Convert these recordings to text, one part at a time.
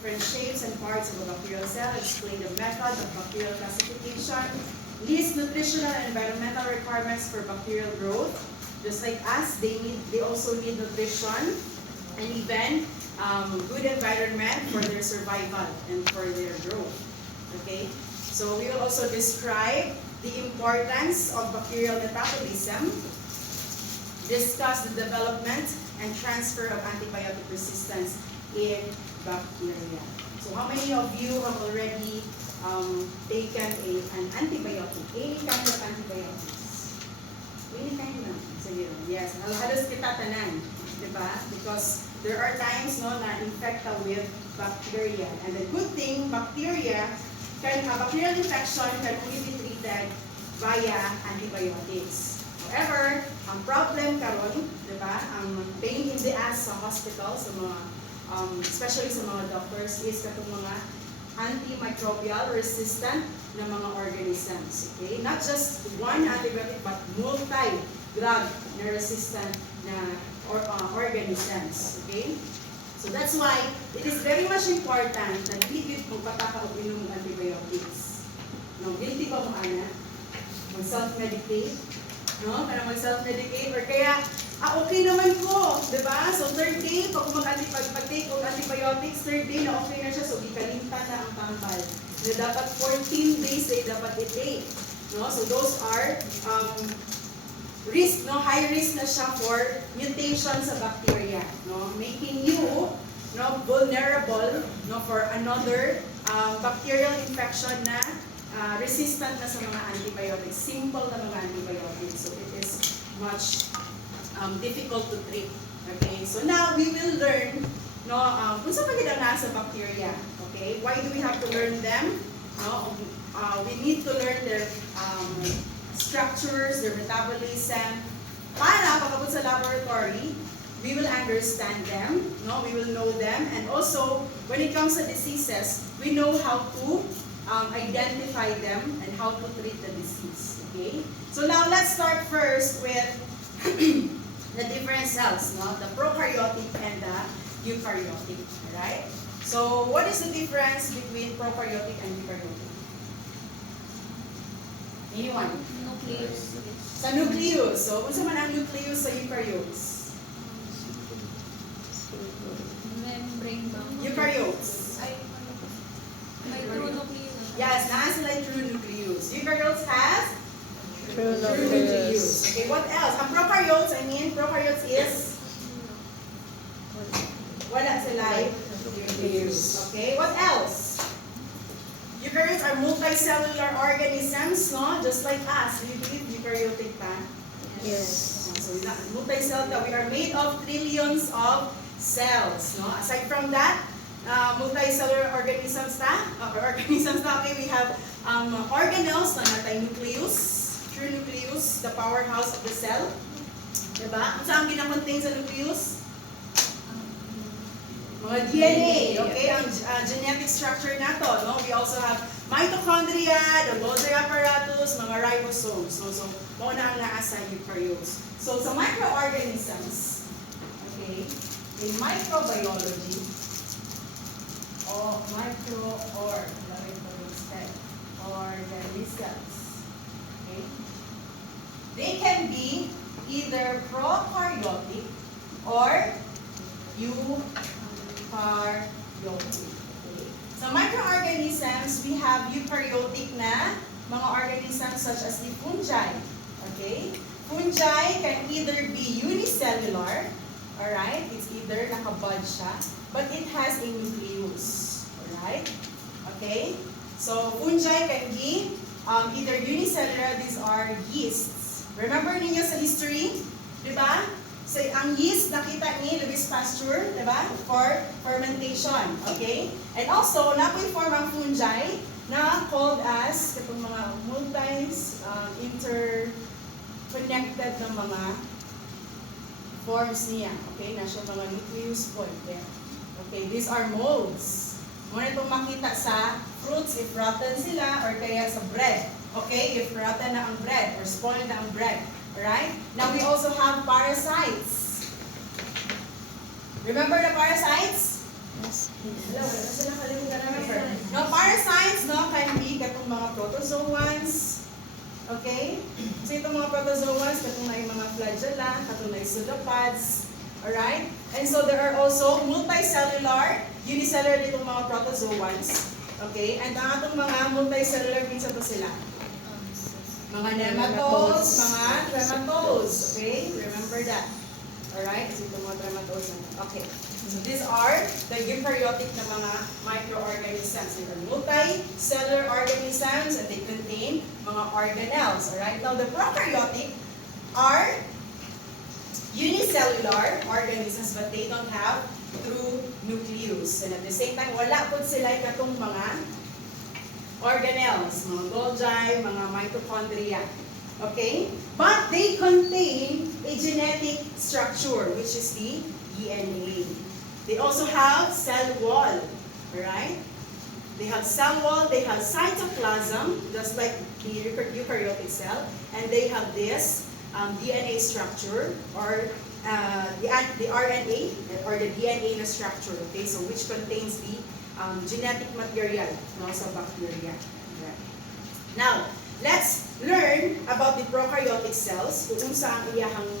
different shapes and parts of a bacterial cell, explain the method of bacterial classification, list nutritional and environmental requirements for bacterial growth. Just like us, they also need nutrition and even good environment for their survival and for their growth. Okay? So we will also describe the importance of bacterial metabolism, discuss the development and transfer of antibiotic resistance in bacteria. So how many of you have already taken an antibiotic? Any kind of antibiotics? Any kind na? Sige, yes. Halos kita tanan. Diba? Because there are times no, na infecta with bacteria. And the good thing, bacterial infection can only be treated via antibiotics. However, ang problem karon, diba, ang pain in the ass sa hospital, sa mga, especially sa mga doctors, is katong mga antimicrobial resistant na mga organisms. Okay? Not just one antibiotic, but multi-drug na resistant na organisms. Okay? So that's why it is very much important na hindi mo pataka o inom ng antibiotics. No, guilty ba mo ana? Mag-self-medicate? No? Para mag-self-medicate? Or kaya, okay naman ko, di ba? So third day, pag pag-take o antibiotics, third day na okay na siya, so ikalimtan na ang tambal. Na dapat 14 days ay dapat i-take. No? So those are risk, no, high risk na siya for mutation sa bacteria, no, making you, no, vulnerable, no, for another bacterial infection na resistant na sa mga antibiotics, simple na mga antibiotics. So it is much difficult to treat. Okay, so now we will learn, no, kung saan pagkita na sa bacteria. Okay, why do we have to learn them? No, we need to learn their structures, their metabolism, para pagkabot sa laboratory, we will understand them, no? We will know them, and also, when it comes to diseases, we know how to identify them and how to treat the disease, okay? So now, let's start first with the different cells, no? The prokaryotic and the eukaryotic, alright? So, what is the difference between prokaryotic and eukaryotic? Anyone? Nucleus. Sa nucleus. So, kung saan man ang nucleus sa eukaryotes? Membrane ba? Eukaryotes. Ay, may true nucleus. Yes, nasa sila yung true nucleus. Eukaryotes has True nucleus. Okay, what else? Ang prokaryotes, prokaryotes is wala sila nucleus. Okay, what else? Eukaryotes are multicellular organisms, no? Just like us. Do you believe eukaryotic pa? Yes. So, multicellular. We are made of trillions of cells, no? Aside from that, multicellular organisms na, okay, we have organelles na natay nucleus, true nucleus, the powerhouse of the cell. Diba? Ang saan ginakontain sa nucleus? Mga DNA, okay? Ang genetic structure nato, no? We also have mitochondria, the Golgi apparatus, mga ribosomes, no? So, muna ang naasa eukaryotes. So, sa microorganisms, okay, in microbiology, organisms, okay, they can be either prokaryotic or eukaryotic. Okay. Sa microorganisms, we have eukaryotic na mga organisms such as the fungi. Okay? Fungi can either be unicellular, alright? It's either nakabud siya, but it has a nucleus. Alright? Okay? So, fungi can be either unicellular, these are yeasts. Remember ninyo sa history? Diba? So, ang yeast, nakita ni Louis Pasteur, diba? For fermentation. Okay? And also, napoy-form ang fungi na called as, itong mga interconnected na mga forms niya. Okay? Nasa mga nucleus point there. Okay? These are molds. Muna itong makita sa fruits if rotten sila or kaya sa bread. Okay? If rotten na ang bread or spoiled na ang bread. Alright? Now, we also have parasites. Remember the parasites? Hello, wala na sila kalimutan na remember. No, parasites, no, can be katong mga protozoans. Okay? So itong mga protozoans, katong na yung mga flagella, katong na yung pseudopods. Alright? And so there are also multicellular, unicellular ditong mga protozoans. Okay? And ang atong mga multicellular, minsan to sila. Mga nematodes, mga trematodes. Okay? Remember that. Alright? So itong mga trematodes. Okay. So these are the eukaryotic na mga microorganisms. They are multicellular organisms and they contain mga organelles. Alright? Now the prokaryotic are unicellular organisms but they don't have true nucleus. And at the same time, wala po sila katong mga organelles, mga Golgi, mga mitochondria. Okay? But they contain a genetic structure, which is the DNA. They also have cell wall. Alright? They have cell wall, they have cytoplasm, just like the eukaryotic cell, and they have this DNA structure, or the RNA, or the DNA na structure, okay? So, which contains the genetic material no, sa bacteria. Right. Now, let's learn about the prokaryotic cells, kung unsa ang iyahang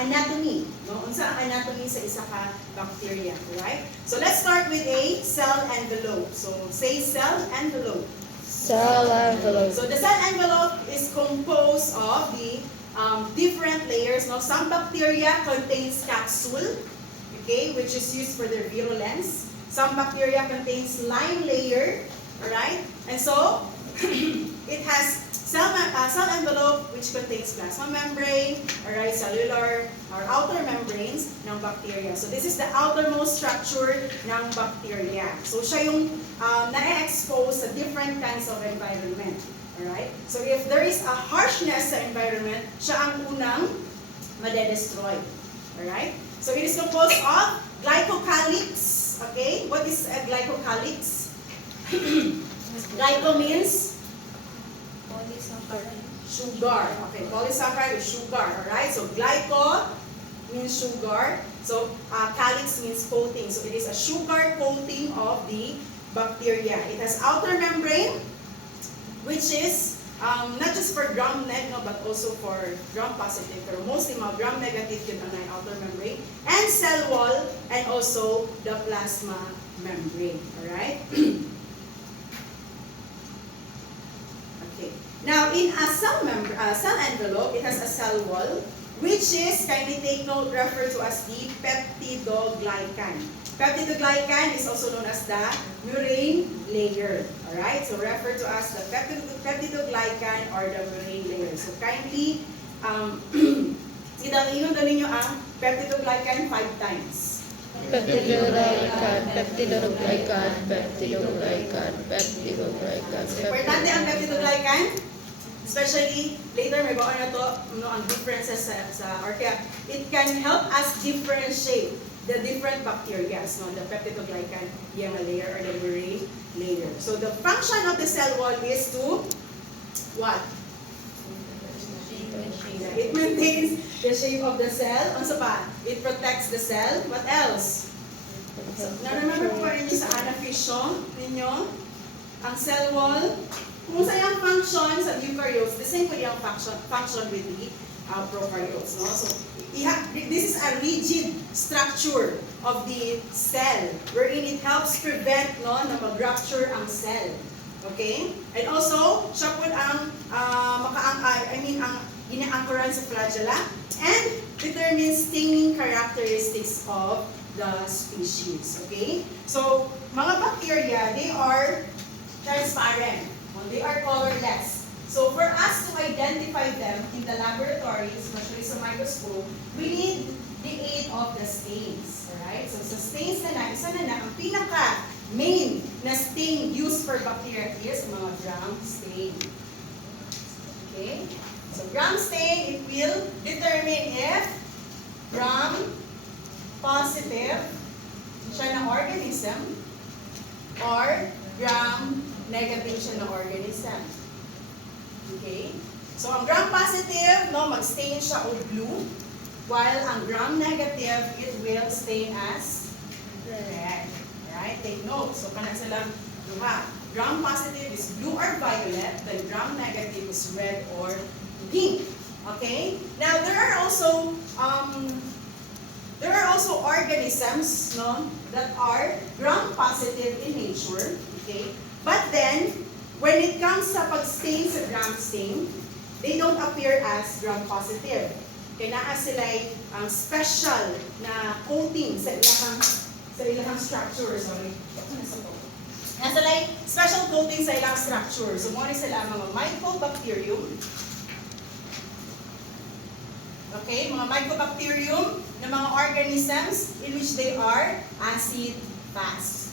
anatomy, no? Unsa ang anatomy sa isa ka bacteria, right? So, let's start with a cell envelope. So, say cell envelope. Cell envelope. So, the cell envelope is composed of the different layers. No? Some bacteria contains capsule, okay, which is used for their virulence. Some bacteria contains lime layer, alright? And so, it has cell envelope which contains plasma membrane, alright, cellular or outer membranes ng bacteria. So, this is the outermost structure ng bacteria. So, siya yung na-expose sa different kinds of environment. Alright? So, if there is a harshness sa environment, siya ang unang madedestroy. Alright? So, it is composed of glycocalyx. Okay? What is a glycocalyx? Glyco means Polysaccharide. sugar. Okay, polysaccharide is sugar. Alright? So, glyco means sugar. So, calyx means coating. So, it is a sugar coating of the bacteria. It has outer membrane, which is not just for gram-neg, no, but also for gram-positive, pero mostly mga gram-negative yun ang outer membrane, and cell wall, and also the plasma membrane. Alright? Okay. Now, in a cell envelope, it has a cell wall, which is, kindly take note, referred to as the peptidoglycan. Peptidoglycan is also known as the murine layer. Alright? So, referred to as the peptidoglycan or the murine layer. So, kindly, iyon ninyo ang peptidoglycan 5 times. Peptidoglycan, peptidoglycan, peptidoglycan, peptidoglycan. Importante ang peptidoglycan. Especially, later may baon na to, no, ang differences sa or kaya, it can help us differentiate the different bacteria, no, the peptidoglycan yung layer or the murine layer. So the function of the cell wall is to what? It maintains the shape of the cell. Ano pa? It protects the cell. What else? So, na-remember po rin niyo sa anaphysio ninyo? Ang cell wall. Kung sa yung function sa eukaryotes, the same po yung function with the prokaryotes. No? So, this is a rigid structure of the cell wherein it helps prevent no, na mag-rupture ang cell. Okay? And also, siya po ang ang ina-anchoran sa flagella and determines staining characteristics of the species. Okay? So, mga bacteria, they are transparent. They are colorless. So for us to identify them in the laboratory, especially sa microscope, we need the aid of the stains. Alright? So sa stains na isa na ang pinaka main na stain used for bacteria is mga gram stain. Okay? So gram stain, it will determine if gram positive siya na organism or gram negative siya na organism. Okay? So, ang gram-positive, no, mag-stain siya o blue, while ang gram-negative, it will stain as red. Alright, take note. So, kana silang duha. Gram-positive is blue or violet, then gram-negative is red or pink. Okay? Now, there are also organisms, no, that are gram-positive in nature. Okay? But then, when it comes sa pag-stain sa gram stain, they don't appear as gram-positive. Kaya naa sila'y special na coating sa ilahang structure. Sorry. Nasa like special coating sa ilang structure. So, muna sila ang mga mycobacterium. Okay, mga mycobacterium na mga organisms in which they are acid-fast.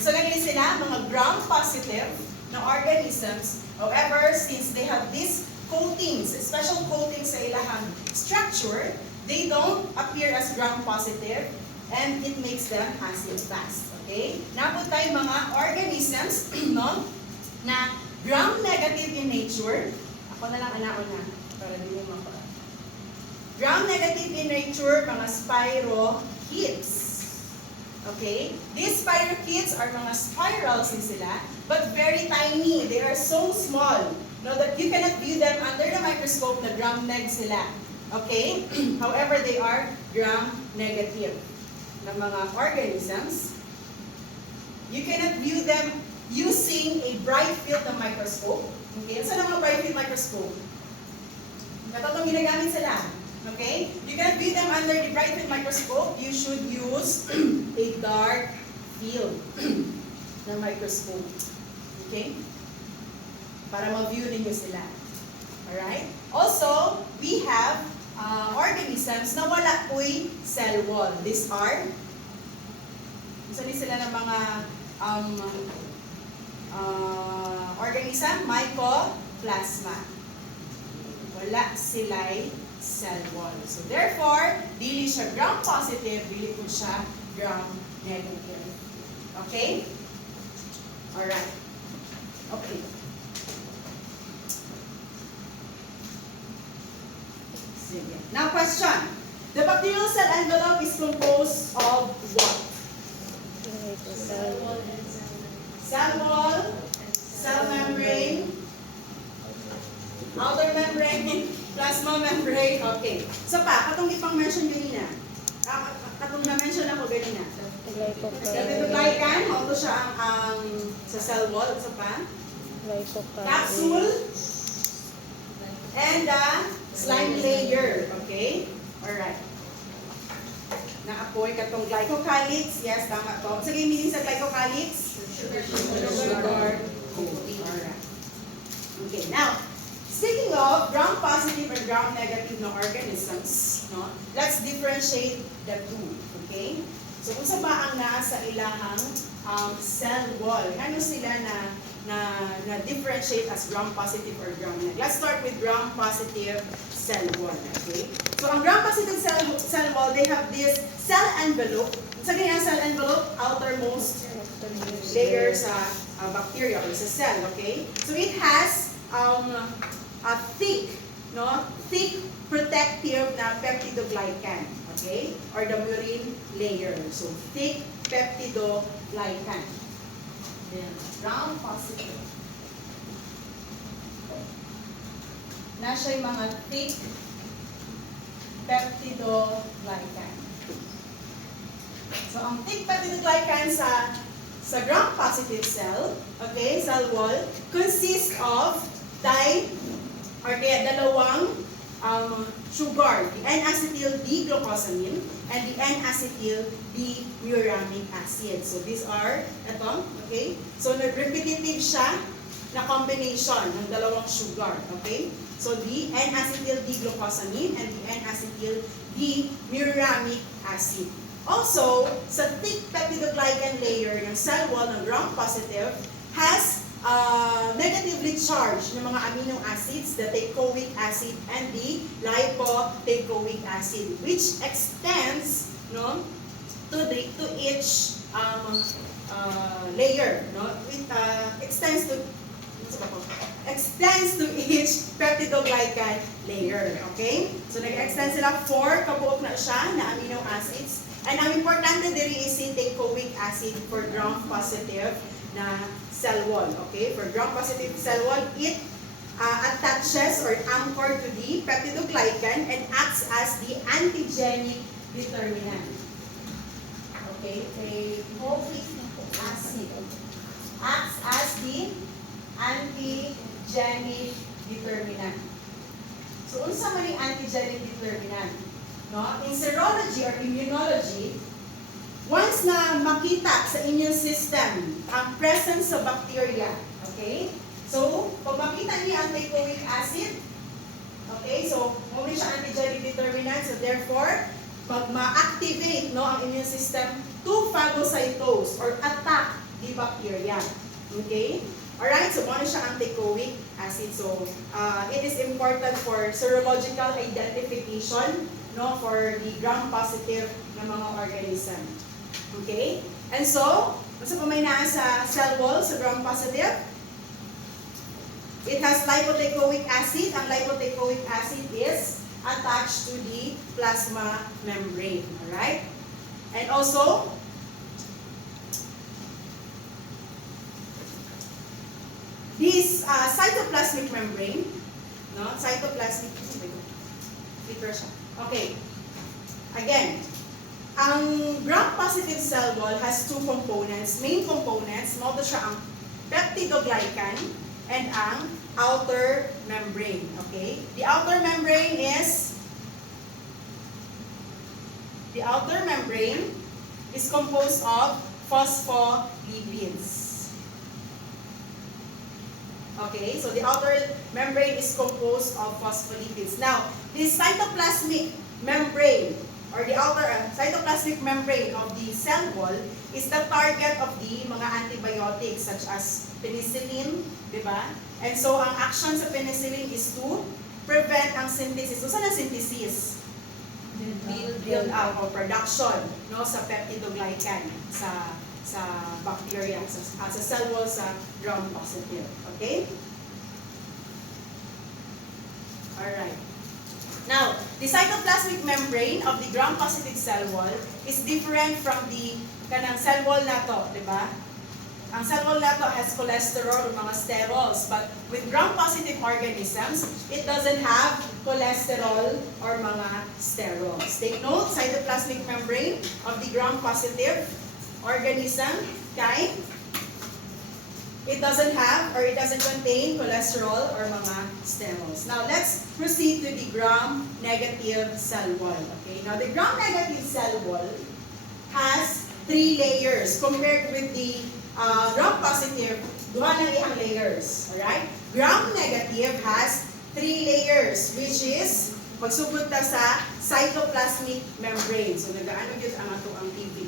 So, ganyan sila, mga gram-positive na organisms. However, since they have these coatings, special coatings sa ilahang structure, they don't appear as gram-positive and it makes them acid-fast. Okay? Napod tayo mga organisms no, na gram-negative in nature. Ako na lang anaon na para di mo mapa. Gram-negative in nature, mga spirochetes. Okay? These spirochetes are mga spirals din sila, but very tiny. They are so small, no, that you cannot view them under the microscope na gram-neg sila. Okay? However, they are gram-negative na mga organisms. You cannot view them using a bright field na microscope. Okay? Saan ang mga bright field microscope? Katatong ginagamit sila. Okay? You cannot view them under the bright field microscope. You should use a dark field na microscope. Okay? Para ma-view ninyo sila. Alright? Also, we have organisms na wala po'y cell wall. These are isa din sila ng mga organism, mycoplasma. Wala sila'y cell wall. So therefore, dili siya gram-positive, dili po siya gram-negative. Okay? Alright. Okay. Sige. Now question. The bacterial cell envelope is composed of what? Cell wall, cell membrane, outer membrane, plasma membrane. Okay. So pa, katong ipang-mention ganina. Katong na-mention ako ganina. Glycan, auto siya ang sa cell wall. So pa? Capsule and the slime layer. Okay? Alright. Naapoy katong glycocalyx. Yes, tama to. Sige, meaning sa glycocalyx? Sugar coating. Alright. Okay, now, speaking of gram-positive and gram-negative na organisms, no, let's differentiate the two. Okay? So, kung sa ba ang nasa ilahang cell wall, ano sila na differentiate as gram-positive or gram-negative? Let's start with gram-positive cell wall. Okay? So, ang gram-positive cell wall, they have this cell envelope. Sa ganyan cell envelope, outermost layer sa bacteria or sa cell. Okay? So, it has a thick protective na peptidoglycan. Okay? Or the murine layer. So, thick peptidoglycan. Then, gram-positive. Na siya'y mga thick peptidoglycan. So, ang thick peptidoglycan sa gram-positive cell, okay, cell wall, consists of dalawang sugar, the N-acetyl D-glucosamine and the N-acetyl D-muramic acid. So, these are, okay? So, repetitive siya na combination ng dalawang sugar, okay? So, the N-acetyl D-glucosamine and the N-acetyl D-muramic acid. Also, sa thick peptidoglycan layer ng cell wall ng gram-positive has negatively charged ng mga amino acids, the teichoic acid and the lipoteichoic acid, which extends to each layer. It extends to each peptidoglycan layer. Okay? So, nag-extend sila 4 kabuok na siya na amino acids And ang importante diri is si teichoic acid for gram-positive na cell wall. Okay? For gram-positive cell wall, it attaches or anchored to the peptidoglycan and acts as the antigenic determinant. Okay? Teichoic acid acts as the antigenic determinant. So, unsa man yung antigenic determinant? No? In serology or immunology, once na makita sa immune system ang presence sa bacteria, okay? So, pag makita niya ang teichoic acid, okay, so, muna siya antigenic determinant, so therefore, pag ma-activate no, ang immune system to phagocytose or attack the bacteria. Okay? Alright, so muna siya ang teichoic acid. So, it is important for serological identification no, for the gram-positive na mga organism. Okay? And so, basta pa may naa sa cell wall sa gram-positive, it has lipoteichoic acid. Ang lipoteichoic acid is attached to the plasma membrane. Alright? And also, this cytoplasmic membrane, no? Cytoplasmic, filter siya. Okay. Again, ang gram-positive cell wall has two components. Main components, mo siya ang peptidoglycan and ang outer membrane. Okay? The outer membrane is composed of phospholipids. Okay, so the outer membrane is composed of phospholipids. Now, this cytoplasmic membrane or the outer cytoplasmic membrane of the cell wall is the target of the mga antibiotics such as penicillin, di ba? And so, ang action sa penicillin is to prevent ang synthesis. So, saan ang synthesis? Build up or production no sa peptidoglycan sa bacteria, sa cell wall sa gram-positive. Okay? Alright. Now, the cytoplasmic membrane of the gram-positive cell wall is different from the kanang cell wall nato, di ba? Ang cell wall nato has cholesterol or mga sterols, but with gram-positive organisms, it doesn't have cholesterol or mga sterols. Take note, cytoplasmic membrane of the gram-positive organism, okay? It doesn't have or it doesn't contain cholesterol or mga sterols. Now, let's proceed to the gram-negative cell wall. Okay? Now, the gram-negative cell wall has 3 layers compared with the gram-positive, duha ng ihang layers. Alright? Gram-negative has 3 layers, which is pagsugod ta sa cytoplasmic membrane. So, nagaano yun ang ato ang TV.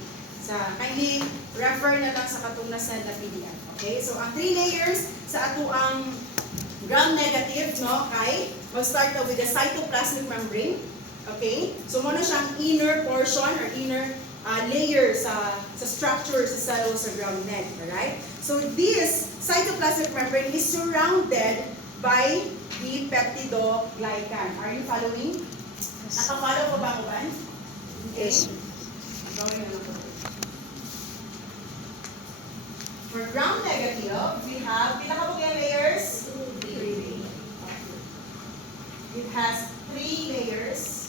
Kindly refer na lang sa katunasan na PDF. Okay? So, ang 3 layers sa ato ang gram-negative, no, kay mag-start na with the cytoplasmic membrane. Okay? So, muna siyang inner portion or inner layer sa structure sa cell sa gram-neg. Alright? So, this cytoplasmic membrane is surrounded by the peptidoglycan. Are you following? Nakafollow ko ba, Kuban? Okay. Yes. Gawin na lang po. For gram-negative, we have, pinakabugyan layers? 3. It has 3 layers.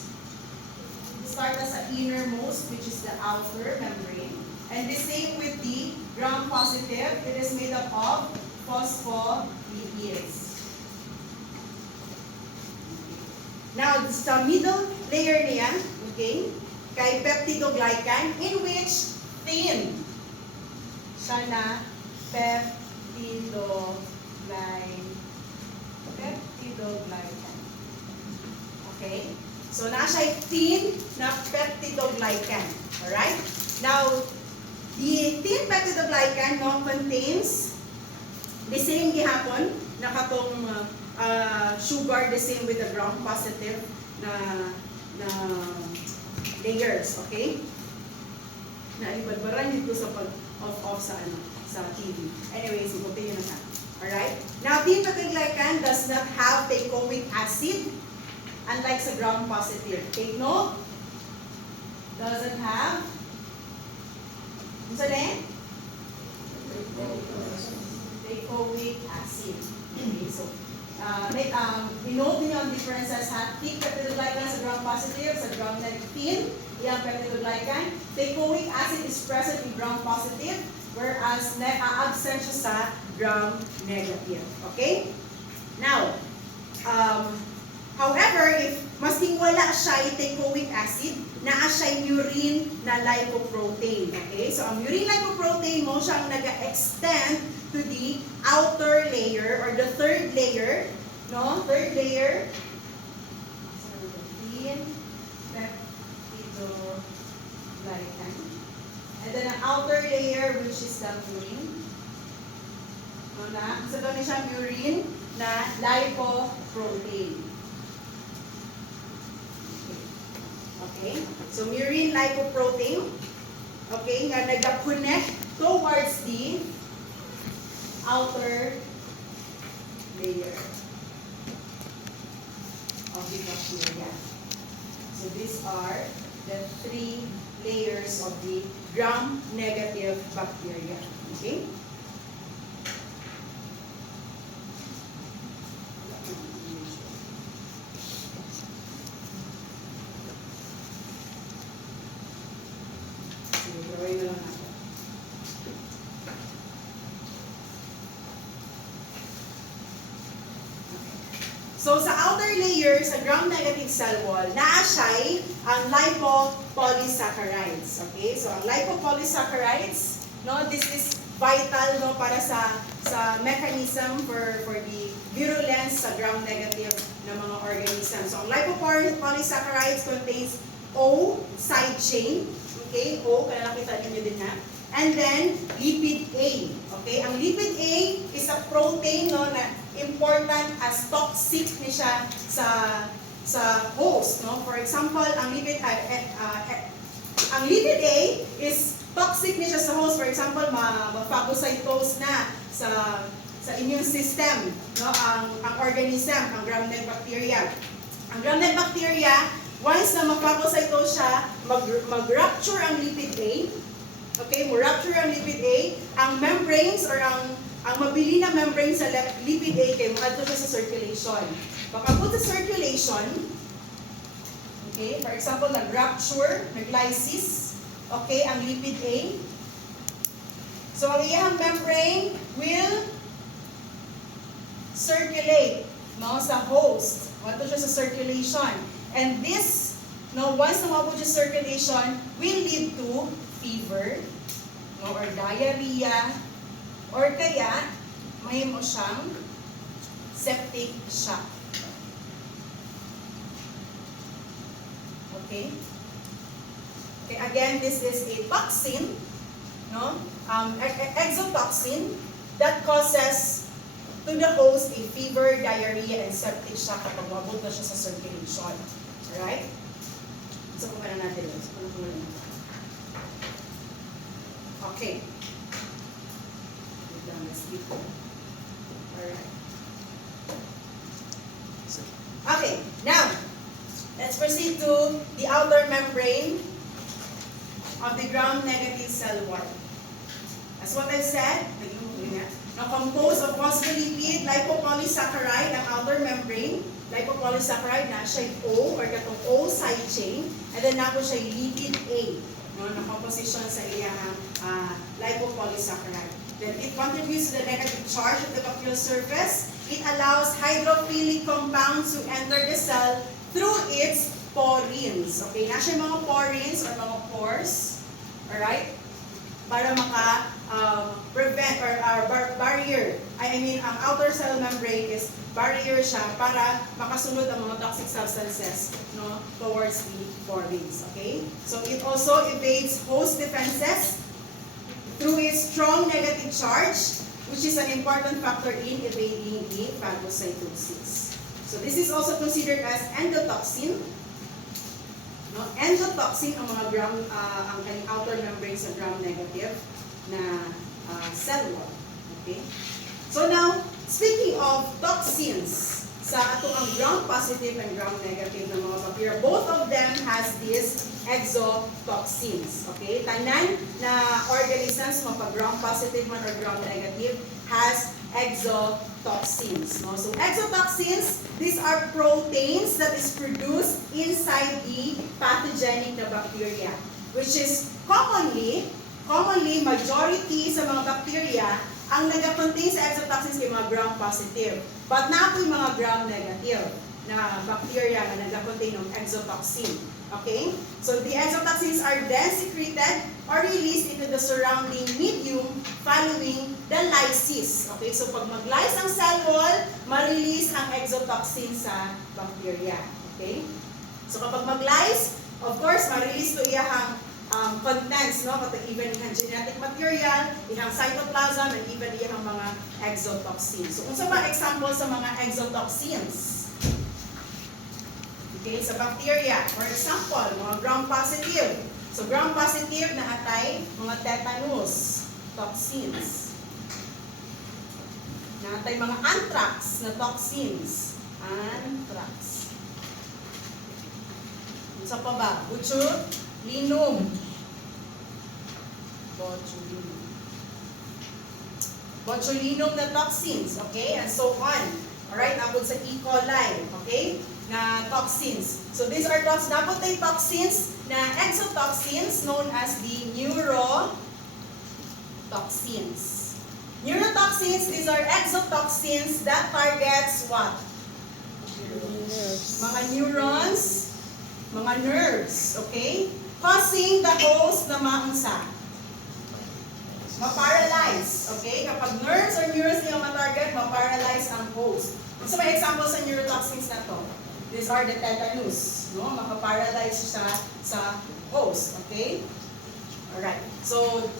Start na sa innermost, which is the outer membrane. And the same with the gram-positive, it is made up of phospholipids. Now, sa middle layer niya, okay, kay peptidoglycan, in which thin siya na peptidoglycan. Okay? So, nasa thin na peptidoglycan. Alright? Now, the thin peptidoglycan no, contains the same gihapon na katong sugar, the same with the gram-positive na layers. Okay? Naibadbaran dito sa pag-off sa TV. Anyways, continue na. Alright? Now, thin peptidoglycan does not have teichoic acid, unlike sa gram-positive. Take note, doesn't have Unsa din? Teichoic acid. Okay, so i-note niyo ang differences ha. Thick peptidoglycan sa gram-positive, sa gram-negative. Iyang peptidoglycan. Teichoic acid is present in gram-positive, whereas absent siya sa gram-negative. Okay? Now, however, if masing wala siya teichoic acid, naa siya urine na lipoprotein. Okay? So, ang urine lipoprotein mo siyang nag-extend to the outer layer or the third layer, no? Third layer. So, urine peptidoglycan. And then ang outer layer, which is the urine. No, na? So, doon siyang urine na lipoprotein. Okay? So, urine lipoprotein, okay, nga nag-connect towards the outer layer of the bacteria. So, these are the 3 layers of the gram-negative bacteria. Okay? Gawin na lang natin. So, sa outer layer, sa gram-negative cell wall, naa siya ang lipopolysaccharides. Okay? So, ang lipopolysaccharides, no, this is vital, no, para sa mechanism for the virulence sa gram-negative na mga organisms. So, ang lipopolysaccharides contains O side chain. Okay? O, kaya nakita niyo din ha. And then, lipid A. Okay? Ang lipid A is a protein, no, na important as toxic ni siya sa host, no? For example, ang lipid A is toxic ni siya sa host. For example, ma-phagocytose na sa immune system, no? Ang organism, ang gram-negative bacteria. Ang gram-negative bacteria, once na ma-phagocytose siya, mag-rupture ang lipid A. Okay, mo-rupture ang lipid A, ang membranes or ang mabili na membrane sa lipid A kay mo-adto siya sa circulation. Pagkabot sa circulation, okay, for example, nag-rupture, nag-lysis, okay, ang lipid A. So, ang iyang membrane will circulate, no, sa host. Adto siya sa circulation. And this, no, once na mabot siya circulation, will lead to fever, no, or diarrhea, or kaya may mo siyang septic shock. Okay? Okay, again, this is a toxin, no? Exotoxin that causes to the host a fever, diarrhea, and septic shock kapag mabot na siya sa circulation. Alright? So, kumana natin yun. Okay. Alright. Okay, now, let's proceed to the outer membrane of the gram-negative cell wall. As what I said, now composed of phospholipid, lipopolysaccharide, ang outer membrane, lipopolysaccharide na siya O, or katong O side chain, and then napo siya lipid A, no, na composition sa iyang lipopolysaccharide. Then it contributes to the negative charge of the bacterial surface. It allows hydrophilic compounds to enter the cell through its porins. Okay, na siya mga porins or mga pores, alright? Para prevent or barrier. Ang outer cell membrane is barrier siya para makasunod ang mga toxic substances, no, towards the porins. Okay? So it also evades host defenses through its strong negative charge, which is an important factor in evading the phagocytosis. So this is also considered as endotoxin. No? Endotoxin ang mga ang kanyang outer membrane sa gram-negative na cell wall. Okay? So now, speaking of toxins sa ato ang gram-positive and gram-negative ng mga bacteria. Both of them has these exotoxins. Okay? Tanan na organisms, mga gram-positive man or gram-negative, has exotoxins. No? So exotoxins, these are proteins that is produced inside the pathogenic na bacteria, which is commonly majority sa mga bacteria ang nag-contain sa exotoxins kay mga gram-positive. But na po yung mga gram-negative na bacteria na nag-contain ng exotoxin. Okay? So the exotoxins are then secreted or released into the surrounding medium following the lysis. Okay? So pag mag-lyse ang cell wall, ma-release ang exotoxin sa bacteria. Okay? So kapag mag-lyse, of course, ma-release to iyahang contents, no? But even ihang genetic material, ihang cytoplasm, and even ihang mga exotoxins. So, unsa ba example sa mga exotoxins? Okay, sa bacteria, for example, mga gram-positive. So, gram-positive na atay mga tetanus toxins. Na atay mga anthrax na toxins. Anthrax. Unsa pa ba? Botulinum. Botulinum na toxins, okay? And so on. Alright, abot sa E. coli, okay? Na toxins. So these are toxins na exotoxins known as the neurotoxins. Neurotoxins, these are exotoxins that targets what? Mga neurons, mga nerves, okay? Causing the host na maunsa. Ma-paralyze, okay? Kapag nerves or neurons niya ma-target, ma-paralyze ang host. So may example sa neurotoxins na to. These are the tetanus, no? Maka-paralyze siya sa host, okay? Alright. So,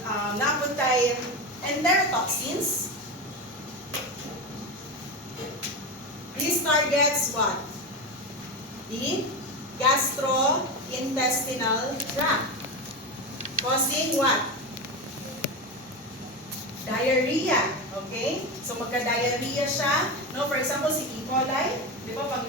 napod tayo enterotoxins. These targets what? The gastrointestinal tract. Causing what? Diarrhea. Okay? So magka-diarrhea siya. No, for example, si E. coli, di ba, pag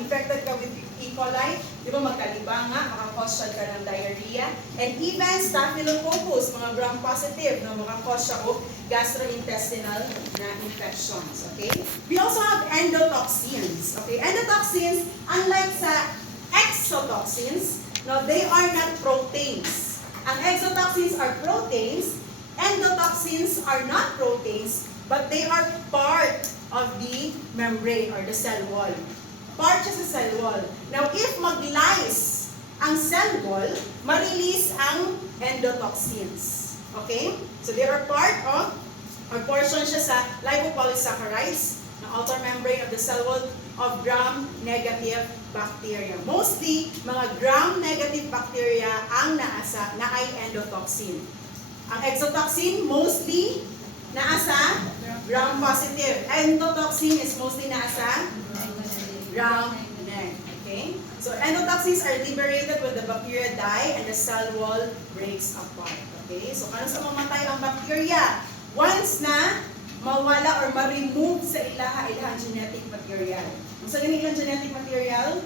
infected ka with E. coli, di ba, magkalibanga, makakause siya ka ng diarrhea. And even staphylococcus, mga gram-positive, no, makakause siya o gastrointestinal na infections. Okay? We also have endotoxins. Okay? Endotoxins, unlike sa exotoxins, no, they are not proteins. Ang exotoxins are proteins, endotoxins are not proteins, but they are part of the membrane or the cell wall. Part siya sa cell wall. Now, if mag-lyse ang cell wall, ma-release ang endotoxins. Okay? So, they are part of, or portion siya sa lipopolysaccharides, na outer membrane of the cell wall of gram-negative bacteria. Mostly, mga gram-negative bacteria ang naasa na ay endotoxin. Ang exotoxin, mostly, naasa gram-positive. Endotoxin is mostly naasa gram-neg. Okay? So, endotoxins are liberated when the bacteria die and the cell wall breaks apart. Okay? So, kano sa mamatay ang bacteria? Once na mawala or ma-remove sa ilahang genetic material. Kung sa ganyan genetic material?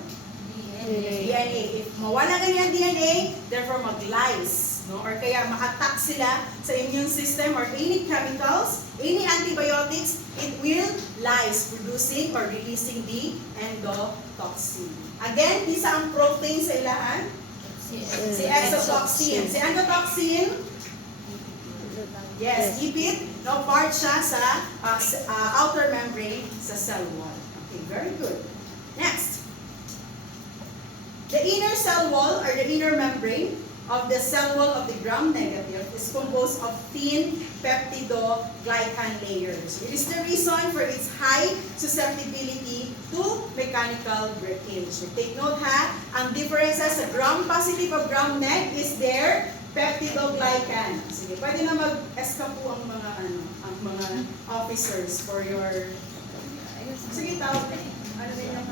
DNA. If mawala ganyan DNA, therefore mag-lyse. No? Or kaya ma-attack sila sa immune system or any chemicals, any antibiotics, it will lyse, producing or releasing the endotoxin. Again, isa ang protein sa ilahan? Si exotoxin. Si endotoxin, yes, lipid, no, part siya sa outer membrane sa cell wall. Okay, very good. Next. The inner cell wall or the inner membrane of the cell wall of the gram-negative is composed of thin peptidoglycan layers. It is the reason for its high susceptibility to mechanical breakage. So take note ha, ang differences sa gram-positive o gram-neg is their peptidoglycan. Sige, pwede na mag-escapo ang mga officers for your... Sige, tawag. Ano ba yung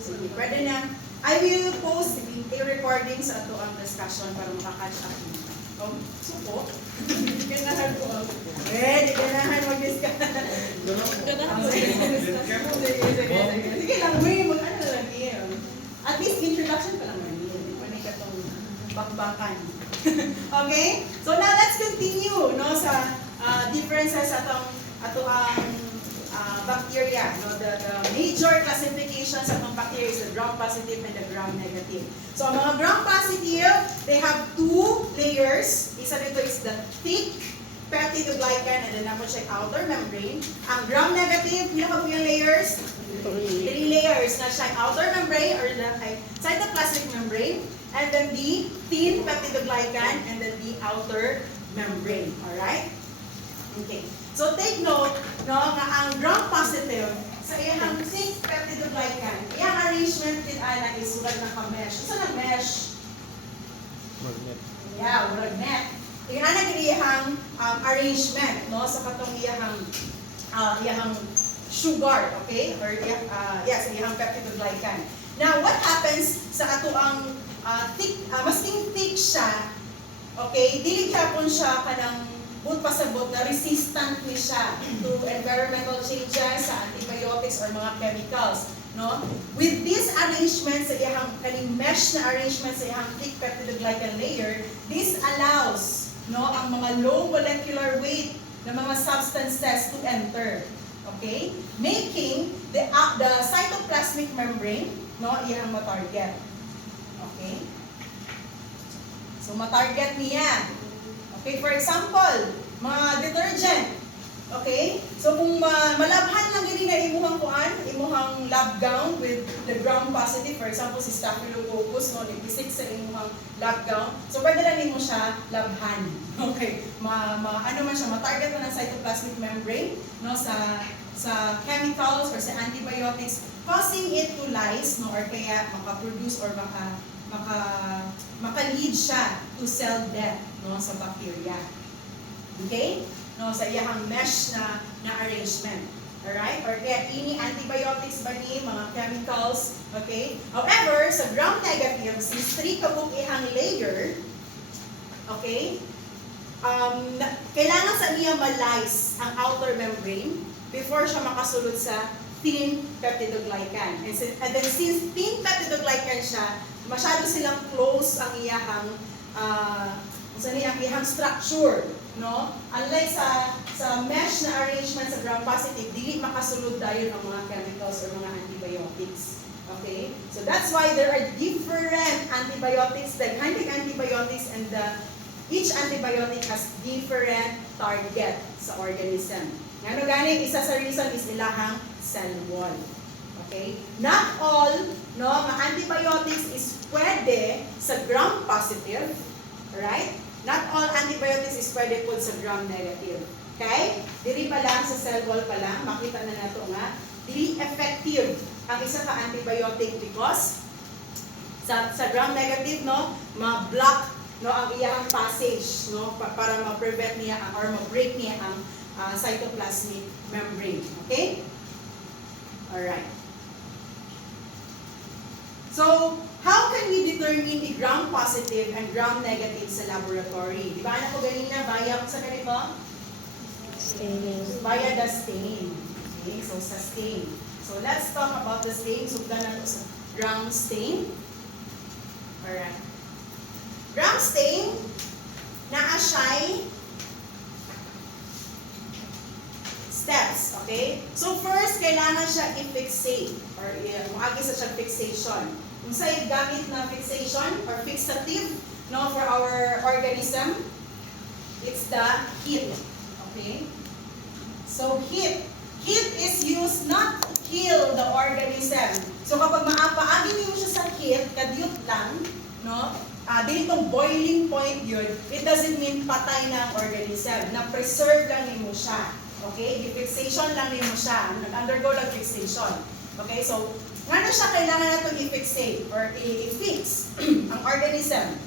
sige, pwede na. I will post a recording sa ato ang discussion para makakatch up nyo. Supo. Ganahan ko. Ganahan mag-discuss. least introduction pa lang man yun. Hindi pa na itong bakbakan. Okay? So now let's continue no sa differences atong bacteria. No, the major classifications of bacteria is the gram-positive and the gram-negative. So ang mga gram-positive, they have two layers. Isa dito is the thick peptidoglycan and then naman siya outer membrane. Ang gram-negative, pila ka yung layers? 3 layers na siya outer membrane or the cytoplasmic membrane, and then the thin peptidoglycan and then the outer membrane. Alright? Okay. So take note, no, nga ang gram-positive sa iyang thick peptidoglycan, iyang arrangement din ana is sulad ng ka-mesh. Isa na mesh? Magnet. Yeah, murag net. Iyang ana iyang arrangement, no, sa katong iyang sugar, okay? Or yes, iyang peptidoglycan. Now, what happens sa ato ang thick, masking thick siya, okay, dili gyapon siya kanang but pasabot na resistant ni siya to environmental changes sa antibiotics or mga chemicals, no? With this arrangement sa iyang kaning mesh na arrangement sa iyang thick peptidoglycan layer, this allows, no, ang mga low molecular weight na mga substances to enter. Okay? Making the cytoplasmic membrane, no, iyang matarget. Okay? So matarget niya. Okay, for example, mga detergent. Okay? So kung malabhan lang gini na imuhang lab gown with the gram-positive, for example, si Staphylococcus, no, nipisik sa imuhang lab gown. So pwede lang nimo siya labhan. Okay? Ano man siya, matarget mo ng cytoplasmic membrane, no, sa chemicals or sa antibiotics, causing it to lyse, no, or kaya maka-produce or maka-lead siya to cell death, no, sa bacteria. Okay? No, sa iyang mesh na arrangement. Alright? Or kaya ini antibiotics ba ni mga chemicals, okay? However, sa gram-negative, since 3 kabuk ihang layer, okay? Kailangan sa niya ma-lyse ang outer membrane before siya makasulod sa thin peptidoglycan. And then since thin peptidoglycan siya, masyado silang close ang iyang structure, no? Unlike sa mesh na arrangement sa gram-positive, dili makasulod dayon ang mga chemicals or mga antibiotics. Okay? So that's why there are different antibiotics, the kind of antibiotics, and each antibiotic has different target sa organism. Ngano gani, isa sa reason is ilahang cell wall. Okay? Not all, no, mga antibiotics is pwede sa gram-positive, right? Not all antibiotics is pwede po sa gram-negative. Okay? Dili pa lang sa cell wall pa lang, makita na nato nga, dili effective ang isa ka antibiotic because sa gram-negative, no, ma-block, no, ang iyang passage, no, para ma-prevent niya or ma-break niya ang cytoplasmic membrane. Okay? Alright. So, how can we determine the gram-positive and gram-negative sa laboratory? Di ba anak ko ganina, via sa ganito? Staining. Via the stain. Okay, so sa stain. So, let's talk about the stain. Sugdan na ito sa gram stain. Alright. Gram stain, naa-siya'y steps, okay? So first, kailangan siya i-fixate or muagi sa siya fixation. Kung sa'yo gamit na fixation or fixative, no, for our organism, it's the heat, okay? So heat is used not to kill the organism. So kapag maapaagi niyo siya sa heat, kadiyot lang, no? Dili tong boiling point yun, it doesn't mean patay na ang organism, na preserve lang niyo siya. Okay? I-fixation lang niyo siya. Nag-undergo lang fixation. Okay? So, nga siya kailangan na itong i-fixate or i-fix ang organism.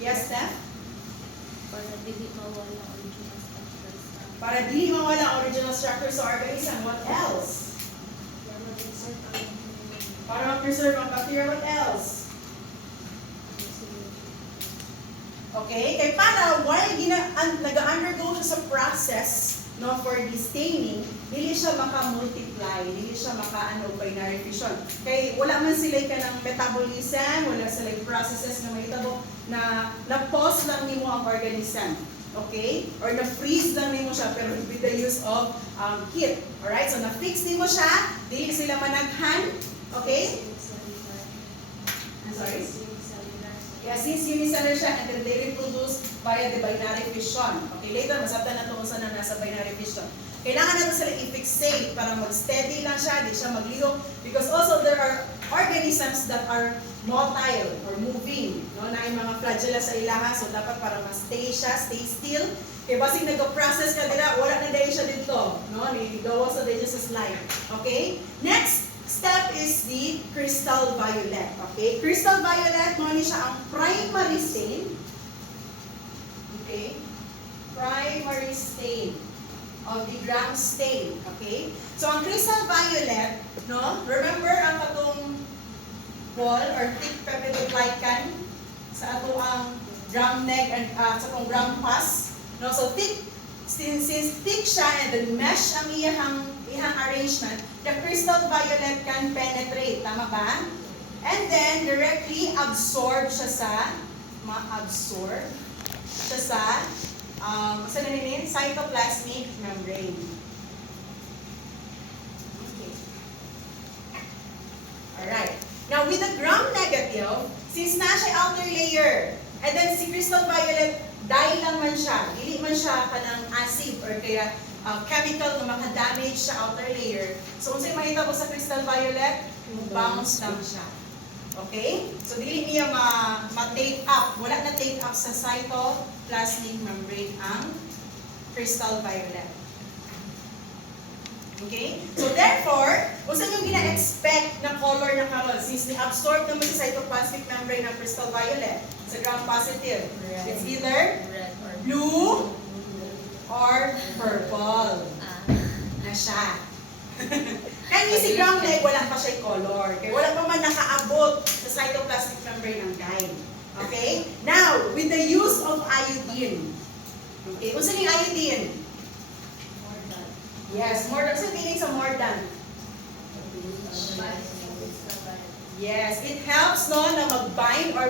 Yes, Steph? Para dili mawala ang original structures. Para di mawala ang original structure sa organism. What else? Para ma-preserve ang bacteria. What else? Okay? Kaya para while nag-undergo siya sa process, no, for the staining, dili siya maka-multiply, dili siya binary fission. Kay wala man sila ka ng metabolism, wala sila processes na mahitabo na na-pause lang nimo ang organism. Okay? Or na-freeze lang nimo siya pero with the use of heat. Alright? So na-fix nimo siya, dili sila managhan. Okay? I'm sorry? Yes, since unicellular siya and then they reproduce via the binary fission. Okay, later masabtan na ito kung saan na nasa binary fission. Kailangan natin sila i-fixate para mag-steady lang siya, di siya maglihok. Because also there are organisms that are motile or moving. No? Na yung mga flagella sa ilaha, so dapat para ma-stay siya, stay still. Kaya basig nag-process ka nila, wala na dahil siya dito. No? Nigawa sa digestive slide. Okay? Next step is the crystal violet. Okay? Crystal violet, mo ni siya ang primary stain. Okay? Primary stain of the gram stain. Okay? So, ang crystal violet, no? Remember ang katong wall or thick peptidoglycan sa ato ang gram neg and sa atong gram pus. No? So, thick, since thick siya and then mesh ang iyang arrangement, the crystal violet can penetrate. Tama ba? And then, directly absorb siya sa, ma-absorb siya sa, saan na nilin? Cytoplasmic membrane. Okay. Alright. Now, with the gram-negative, since na siya outer layer, and then si crystal violet, dahil lang man siya, dili man siya kanang acid or kaya chemical na makadamage sa outer layer. So, kung sa'yo makita mo sa crystal violet, bounce lang siya. Okay? So, dili niya ma-take up. Wala na take up sa cytoplasmic membrane ang crystal violet. Okay? So, therefore, kung saan yung gina-expect na color na karon, since ni-absorb naman sa cytoplasmic membrane ng crystal violet, sa gram-positive, it's either Red or blue or purple na siya. Kaya si ground leg, wala pa siya color. Kaya wala pa man nakaabot sa cytoplasmic membrane ng guide. Okay? Now, with the use of iodine. Okay, kung saan yung iodine? Mordant. Yes, more than. Saan meaning sa more than? Yes, it helps no na mag-bind or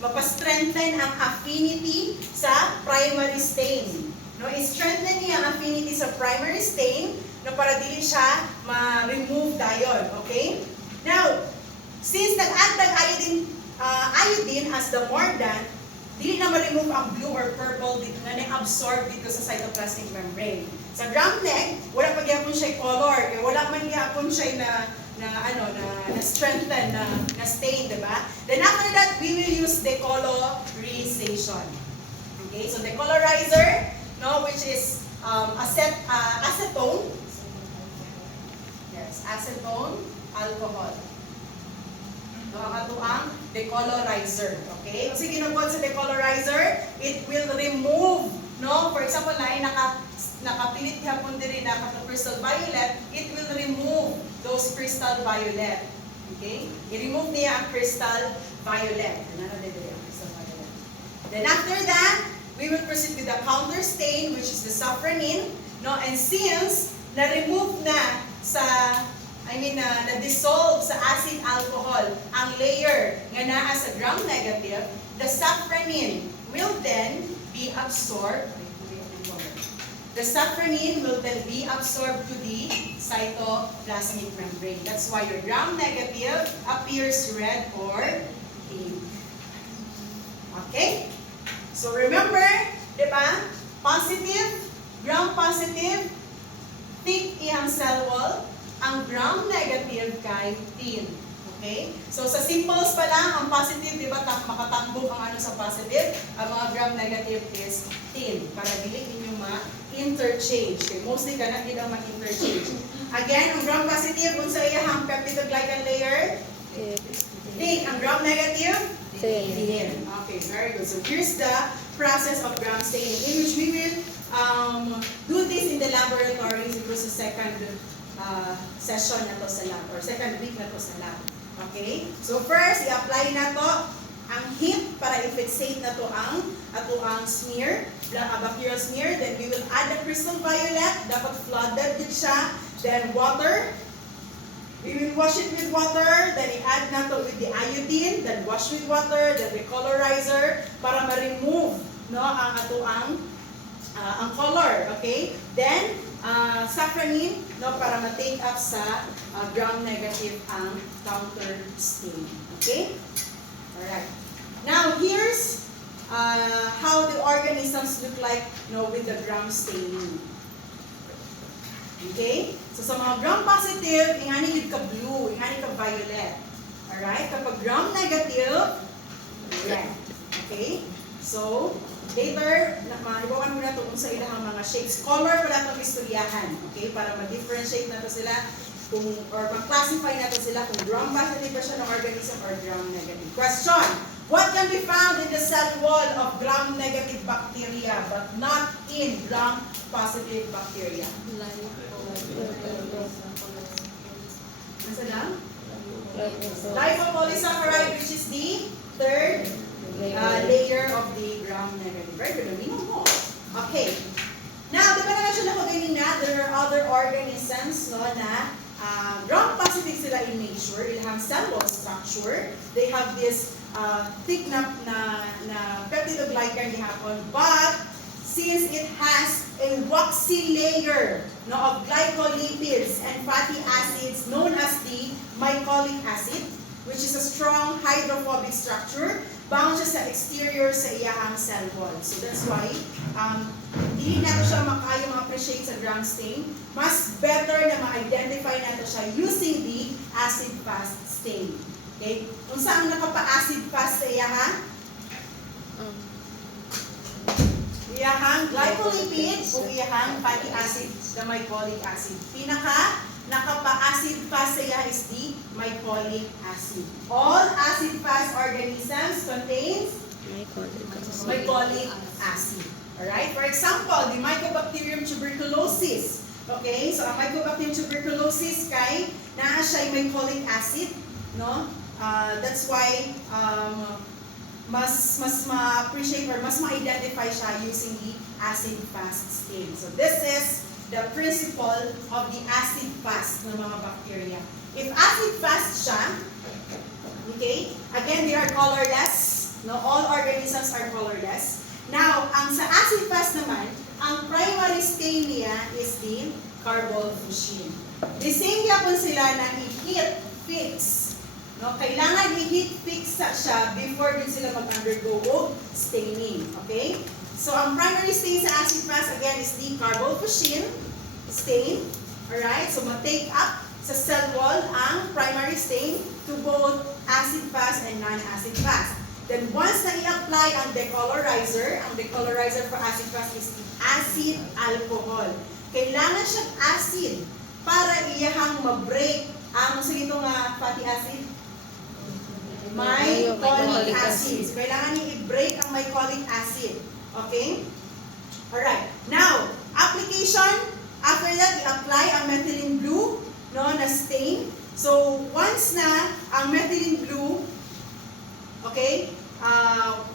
mapastrengthen ang affinity sa primary stain. No, i-strengthen niya ang affinity sa primary stain no, para dili siya ma-remove dayon. Okay? Now, since nag-add iodine as the mordant, dili na ma-remove ang blue or purple dito na na-absorb dito sa cytoplasmic membrane. Sa gram neck, wala pa gyapon siya color, kaya wala man gyapon siya na strengthen, na stain, diba? Then after that, we will use decolorization. Okay, so decolorizer, no, which is acetone. Yes, acetone, alcohol. No, ang atuang decolorizer. Okay? Kasi ginugod sa decolorizer, it will remove, no? For example, nakapilit hapon diri na katong crystal violet, it will remove those crystal violet. Okay? I-remove niya ang crystal violet. Ano dito ang crystal violet? Then after that, we will proceed with the counter stain, which is the safranin. No? And since na-remove na na-dissolve sa acid alcohol ang layer nga naa sa gram-negative, the safranin will then be absorbed. The safranin will then be absorbed to the cytoplasmic membrane. That's why your gram-negative appears red or pink. Okay? So remember, di ba? Positive, gram-positive, thick iyang cell wall. Ang gram-negative kay thin. Okay? So sa simples pa lang, ang positive, di ba, makatambok ang sa positive, ang mga gram-negative is thin. Para dili ninyo ma-interchange. Okay? Mostly ka na hindi ma-interchange. Again, ang gram-positive, kung sa iyahang peptidoglycan layer, thick. Ang gram-negative, thin. Okay, very good. So here's the process of gram staining, in which we will do this in the laboratory. It was the second session na to sa lab or second week na to sa lab. Okay? So first, i-apply na to ang heat para i-fixate na to ang smear, bacterial smear. Then we will add the crystal violet. Dapat flooded din siya. Then water. We will wash it with water. Then i-add na to with the iodine. Then wash with water. Then the colorizer para ma-remove ang ato ang color. Okay? Then safranin para ma-take up sa gram-negative ang counter stain. Okay? Alright. Now, here's how the organisms look like with the gram staining. Okay? So, sa mga gram-positive, ingani yun ka blue, ingani ka violet. Alright? Kapag gram-negative, red. Okay? So, later, mahibawan mo na ito kung sa ilang mga shapes. Color wala itong istoryahan. Okay? Para ma-differentiate na ito sila or ma-classify na ito sila kung gram-positive ba siya ng organism or gram-negative. Question. What can be found in the cell wall of gram-negative bacteria but not in gram-positive bacteria? Nasa lang? Lipopolysaccharide, which is the third layer of the gram-negative. Very good. Amino mo. Okay. Now, diba naman siya nakagaling na, there are other organisms na gram-positive sila in nature. They have cell wall structure. They have this thick na peptidoglycan gihapon, but since it has a waxy layer of glycolipids and fatty acids known as the mycolic acid, which is a strong hydrophobic structure, bound siya sa exterior sa iyahang cell wall. So that's why hindi natin siya makayo ma-appreciate sa gram stain. Mas better na ma-identify natin siya using the acid-fast stain. Okay? Kung saan nakapa-acid fast sa iyahang? Iyahang glycolipid o iyahang fatty acid na mycolic acid. Pinaka nakapa-acid fast sa iya is the mycolic acid. All acid-fast organisms contains mycolic acid. Alright? For example, the Mycobacterium tuberculosis. Okay? So, ang Mycobacterium tuberculosis kay naa siya mycolic acid. No? That's why mas ma-appreciate or mas ma-identify siya using the acid-fast stain. So, this is the principle of the acid-fast ng mga bacteria. If acid-fast siya, okay, again, they are colorless. No, all organisms are colorless. Now, ang sa acid-fast naman, ang primary stain niya is the carbolfuchsin. The same yapon sila na i-heat fix. No, kailangan i-heat fix siya before din sila mag-undergo og staining. Okay? So, ang primary stain sa acid-fast, again, is the carbolfuchsin stain. Alright? So, ma-take up sa cell wall ang primary stain to both acid-fast and non-acid-fast. Then, once na i-apply ang decolorizer for acid-fast is the acid alcohol. Kailangan siyang acid para iyahang ma-break ang sige nga fatty acid? Mycolic acid. So, kailangan niya i-break ang mycolic acid. Okay? Alright. Now, application. After that, i-apply ang methylene blue na stain. So, once na ang methylene blue, okay,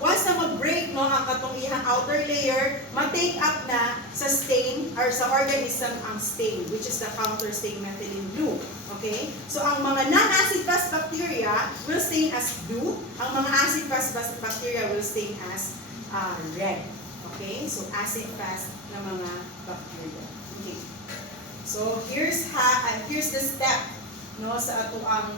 once na mag-break ang katong ihang outer layer, ma-take up na sa stain or sa organism ang stain, which is the counter stain methylene blue. Okay? So, ang mga non-acid-fast bacteria will stain as blue. Ang mga acid-fast bacteria will stain as red. Okay? So, acid-fast na mga bacteria. Okay. So, here's the step sa ato ang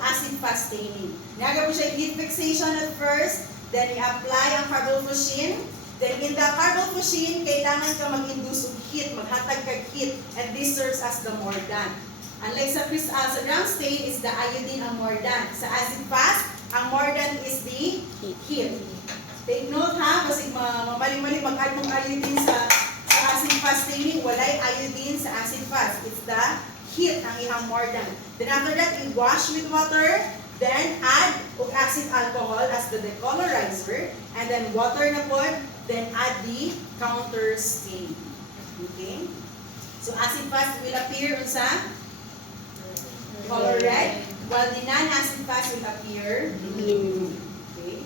acid-fast staining. Naga po siya heat fixation at first, then i-apply ang carbolfuchsin. Then, in the carbolfuchsin, kailangan ka mag-induce of heat, maghatag kag heat, and this serves as the mordant. Unlike sa gram stain is the iodine ang mordant. Sa acid-fast, ang mordant is the heat. Take note ha, kasi mamali-mali mag-add mong iodine sa acid-fast staining, walay iodine sa acid-fast. It's the heat ang ihang mordant. Then after that, you wash with water, then add acid alcohol as the decolorizer, and then water na po, then add the counter stain. Okay? So acid-fast will appear sa color red, while the non-acid fast will appear blue. Okay?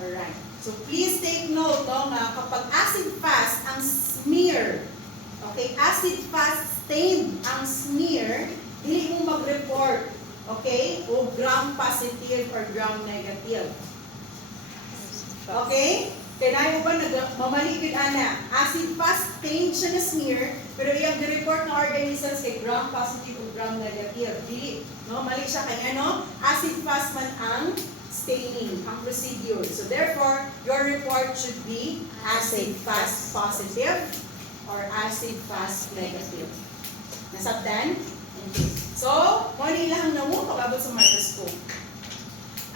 Alright. So please take note, no, nga kapag acid-fast ang smear, okay, acid-fast stained ang smear, dili mo mag-report, okay, o gram-positive or gram-negative. Okay? Kaya mo ba mamaligid ana? Acid-fast stained siya na smear, pero iyang report na organisms kay gram-positive o gram-negative. Dili, no? Mali siya kaya, no? Acid-fast man ang staining, ang procedure. So therefore, your report should be acid-fast positive or acid-fast negative. Nasabtan? So, muna ilang na mo pag-abot sa microscope.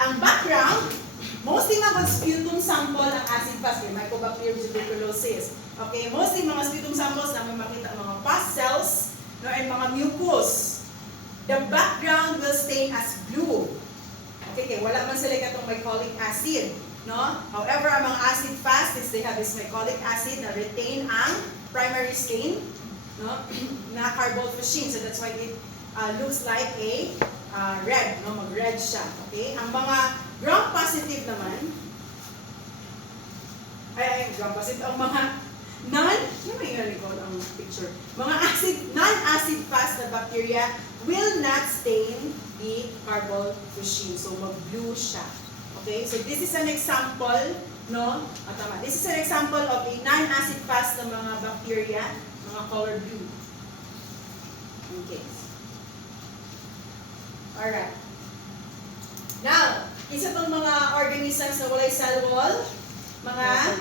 Ang background, mostly mga sputum sample ang acid-fast, Mycobacterium tuberculosis. Okay, mostly mga sputum samples na may makita mga pus cells, no, and mga mucus. The background will stain as blue. Okay, wala man sila katong mycolic acid, no? However, ang mga acid-fast is they have this mycolic acid na retain ang primary stain, no? Na carbolfuscin, so that's why it looks like a red, no? Mag-red siya, okay? Ang mga gram-positive naman, gram-positive, ang mga ano may record ang picture? Mga non-acid fast na bacteria will not stain the carbolfuscin. So, mag-blue siya. Okay? So, this is an example, no? Tama. This is an example of a non-acid fast na mga bacteria, mga color blue. Okay. Alright. Now, isa pang mga organisms na walay cell wall, mga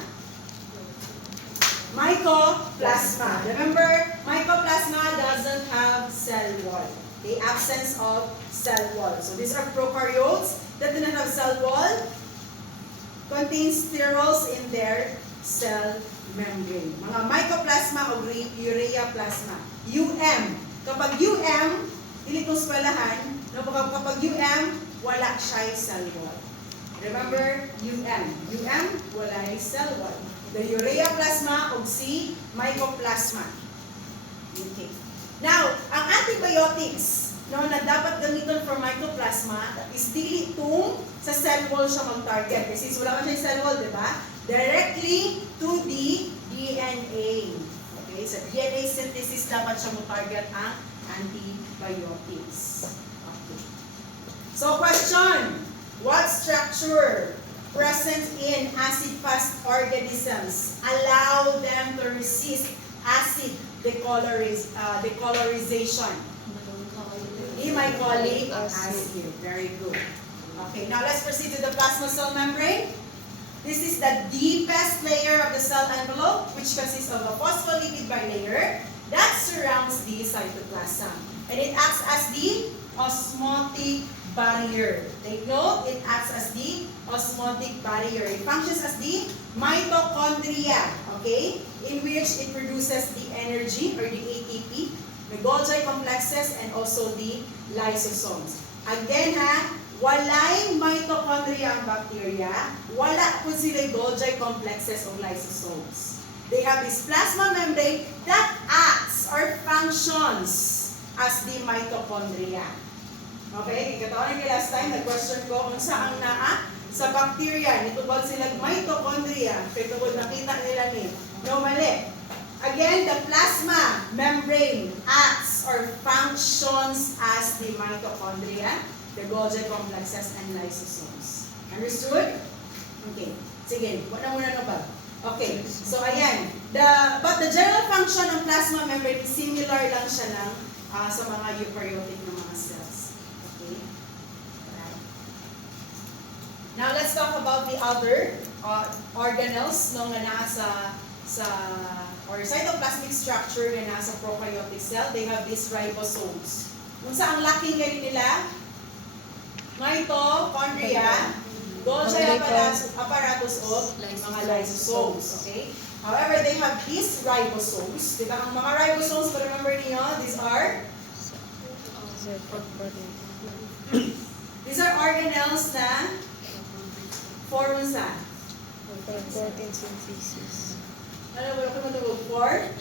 mycoplasma. Remember, mycoplasma doesn't have cell wall. The absence of cell wall. So these are prokaryotes that do not have cell wall, contain sterols in their cell membrane. Mga mycoplasma o urea plasma. Kapag dili kong eskwelahan, no, kapag wala siya cell wall. Remember, wala cell wall. The urea plasma o si mycoplasma. Okay. Now, ang antibiotics, no, na dapat gamiton for mycoplasma is dili itong sa cell wall siya mag-target. Kasi wala man siya cell wall, di ba? Directly to the DNA. Okay, sa DNA synthesis dapat siya mag-target ang antibiotics. Okay. So, question. What structure present in acid-fast organisms allow them to resist acid decolorization? Mycolic acid. Very good. Okay, now let's proceed to the plasma cell membrane. This is the deepest layer of the cell envelope, which consists of a phospholipid bilayer that surrounds the cytoplasm. And it acts as the osmotic barrier. Take note, it acts as the osmotic barrier. It functions as the mitochondria, okay, in which it produces the energy or the ATP, the Golgi complexes, and also the lysosomes. Again walay mitochondria ang bacteria, wala po sila Golgi complexes o lysosomes. They have this plasma membrane that acts or functions as the mitochondria. Okay, katawanan kayo last time, nag-question ko kung saan naa sa bacteria, nitubag sila mitochondria, pero kung nakita nila ni, no, mali. Again, the plasma membrane acts or functions as the mitochondria, the Golgi complexes, and lysosomes. Understood? Okay, sige, muna na ba? Okay, so ayan, but the general function ng plasma membrane is similar lang siya ng sa mga eukaryotic na mga cells. Okay? Right. Now let's talk about the other organelles no, nga nasa or cytoplasmic structure na nasa prokaryotic cell. They have these ribosomes. Kung saan ang laki nila, mitochondria, Golgi apparatus of mga lysosomes. Okay? However, they have these ribosomes. Diba? Ang mga ribosomes, remember niyo, these are organelles na form sa Protein synthesis. ano ba ito matawag?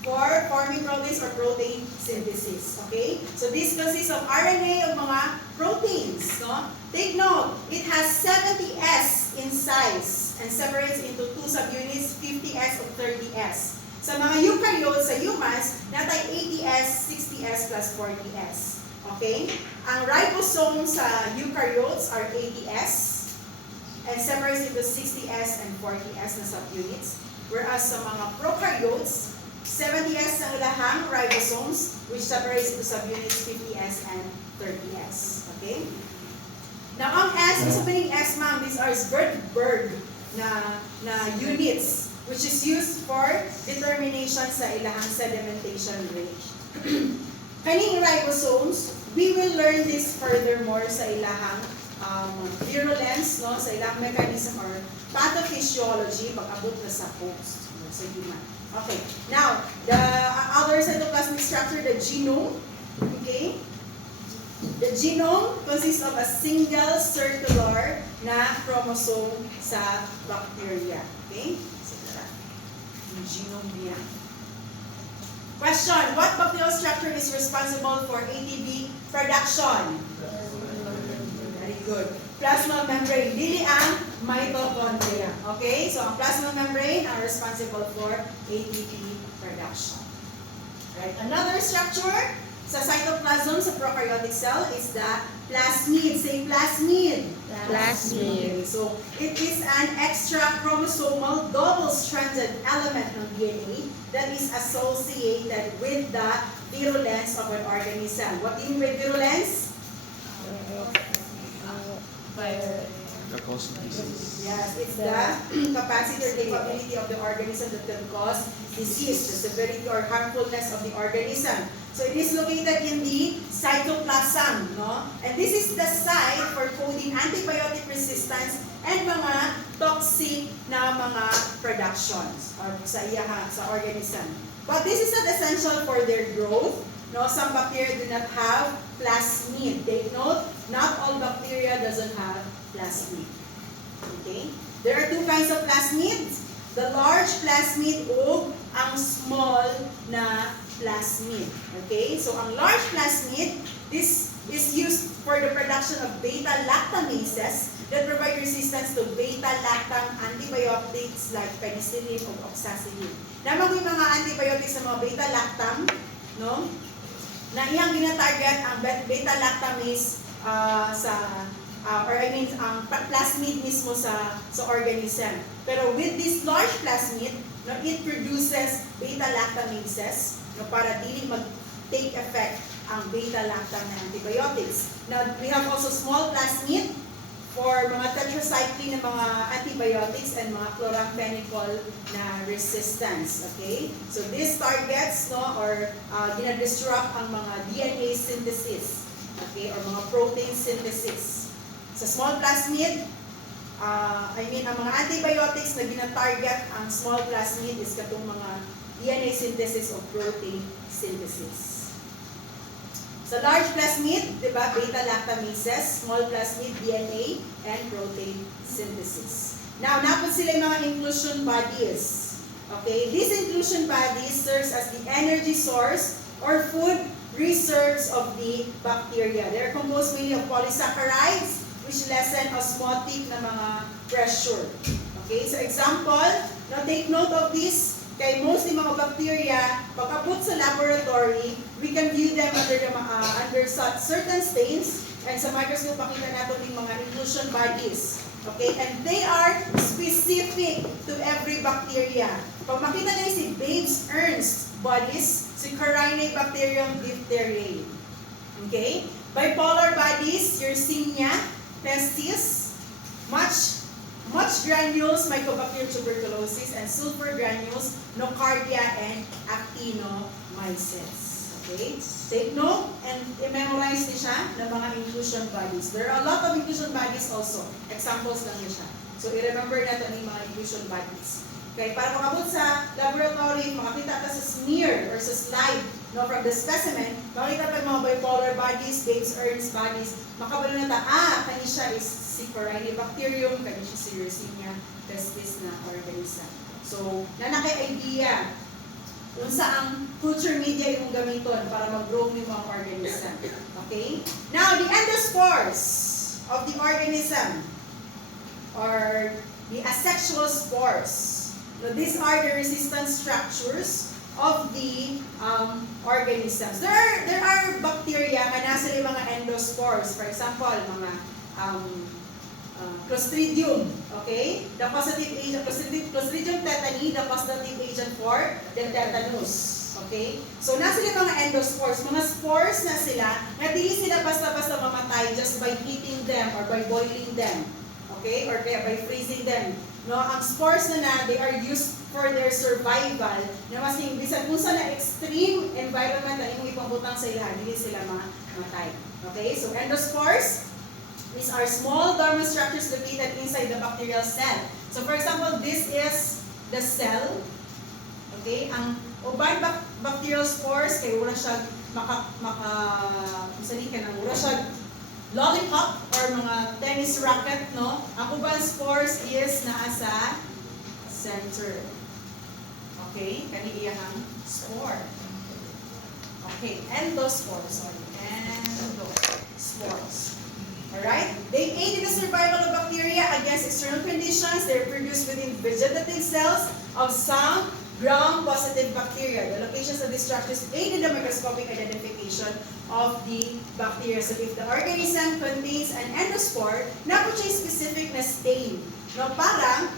For forming proteins or protein synthesis. Okay? So this consists of RNA of mga proteins. No? Take note, it has 70 S in size and separates into two subunits, 50S and 30S. Sa mga eukaryotes, sa humans, natay 80S, 60S plus 40S. Okay? Ang ribosome sa eukaryotes are 80S and separates into 60S and 40S na subunits. Whereas sa mga prokaryotes, 70S na ulahang ribosomes, which separates into subunits 50S and 30S. Okay? Now, ang S, sa meaning S, ma'am, these are Berg na units, which is used for determination sa ilahang sedimentation rate. Kaning ribosomes, we will learn this furthermore sa ilahang virulence, no, sa ilahang mechanism or pathophysiology pag-abot na sa host, sa human. Okay, now, the other cytoplasmic structure, the genome, okay? The genome consists of a single circular na chromosome sa bacteria, okay? Yung genome niya. Question, what bacterial structure is responsible for ATP production? Very good. Plasma membrane. Dili ang mitochondria. Okay? So, ang plasma membrane are responsible for ATP production. Right? Another structure sa cytoplasm sa prokaryotic cell is the plasmid. Say plasmid. Plasmid. Okay, so, it is an extra chromosomal double-stranded element ng DNA that is associated with the virulence of an organism. What do you mean by virulence? The cause of disease. Yes, it's the capacity or capability of the organism that can cause disease, the severity or harmfulness of the organism. So it is located in the cytoplasm, no? And this is the site for coding antibiotic resistance and mga toxic na mga productions or sa organism. But this is not essential for their growth. No, some bacteria do not have plasmid. Take note, not all bacteria doesn't have plasmid. Okay? There are two kinds of plasmids. The large plasmid o ang small na plasmid. Okay? So, ang large plasmid, this is used for the production of beta-lactamases that provide resistance to beta-lactam antibiotics like penicillin o oxacillin. Naman yung mga antibiotics sa mga beta-lactam, no? Na iyang ginatarget ang beta-lactamase ang plasmid mismo sa organism. Pero with this large plasmid, no, it produces beta-lactamases no, para dili mag-take effect ang beta-lactam na antibiotics. Now, we have also small plasmid for mga tetracycline na mga antibiotics and mga chloramphenicol na resistance. Okay? So this targets no, or gina-disrupt ang mga DNA synthesis. Okay? Or mga protein synthesis. Sa small plasmid, ang mga antibiotics na gina-target ang small plasmid is katong mga DNA synthesis o protein synthesis. Sa large plasmid, di ba, beta-lactamases, small plasmid, DNA, and protein synthesis. Now, napod sila yung mga inclusion bodies. Okay, these inclusion bodies serves as the energy source or food reserves of the bacteria. They are composed mainly of polysaccharides, which lessen osmotic na mga pressure. Okay, so example, now take note of this. Kay mostly mga bacteria, pag-abot sa laboratory, we can view them under certain stains, and sa microscope makita natin yung mga inclusion bodies. Okay, and they are specific to every bacteria. Pag makita nyo si Babe's Ernst bodies, si Corynebacterium diphtheriae. Okay, bipolar bodies, Yersinia pestis, much granules, Mycobacterium tuberculosis, and sulfur granules, Nocardia and Actinomyces. Okay? Take note and memorize niyo siya ng mga inclusion bodies. There are a lot of inclusion bodies also. Examples lang niyo siya. So, i-remember natin yung mga inclusion bodies. Okay? Para makabot sa laboratory, makakita ka sa smear or sa slide no, from the specimen, makakita pa yung mga bipolar bodies, Babe's Ernst bodies, makabalo na kani siya is si Corynebacterium, kani siya si Yersinia pestis na organism. So, nanaki-idea kung saang culture media yung gamiton para mag-grow ng mga organism. Okay? Now, the endospores of the organism are the asexual spores. Now, these are the resistant structures of the organisms. There are bacteria na nasa yung mga endospores. For example, mga Clostridium, okay? The causative agent, Clostridium tetani, the causative agent for the tetanus. Okay? So, nasa sila mga endospores. Mga spores na sila, na dili sila basta-basta mamatay just by heating them or by boiling them. Okay? Or kaya by freezing them. No, ang spores na they are used for their survival. Na mas bisan kung sa na extreme environment na imong ipambutang sa ilaha, dili sila mamatay. Okay? So, endospores, these are small dormant structures located inside the bacterial cell. So, for example, this is the cell. Okay? Ang uban bacterial spores, kaya wala siya wala siya lollipop or mga tennis racket, no? Ang uban spores is naa sa center. Okay? Kani iyang spore. Okay, endospores, sorry. Endospores. Alright? They aid in the survival of bacteria against external conditions. They are produced within vegetative cells of some gram-positive bacteria. The locations of these structures aid in the microscopic identification of the bacteria. So if the organism contains an endospore, na po siya specific na stain. No, para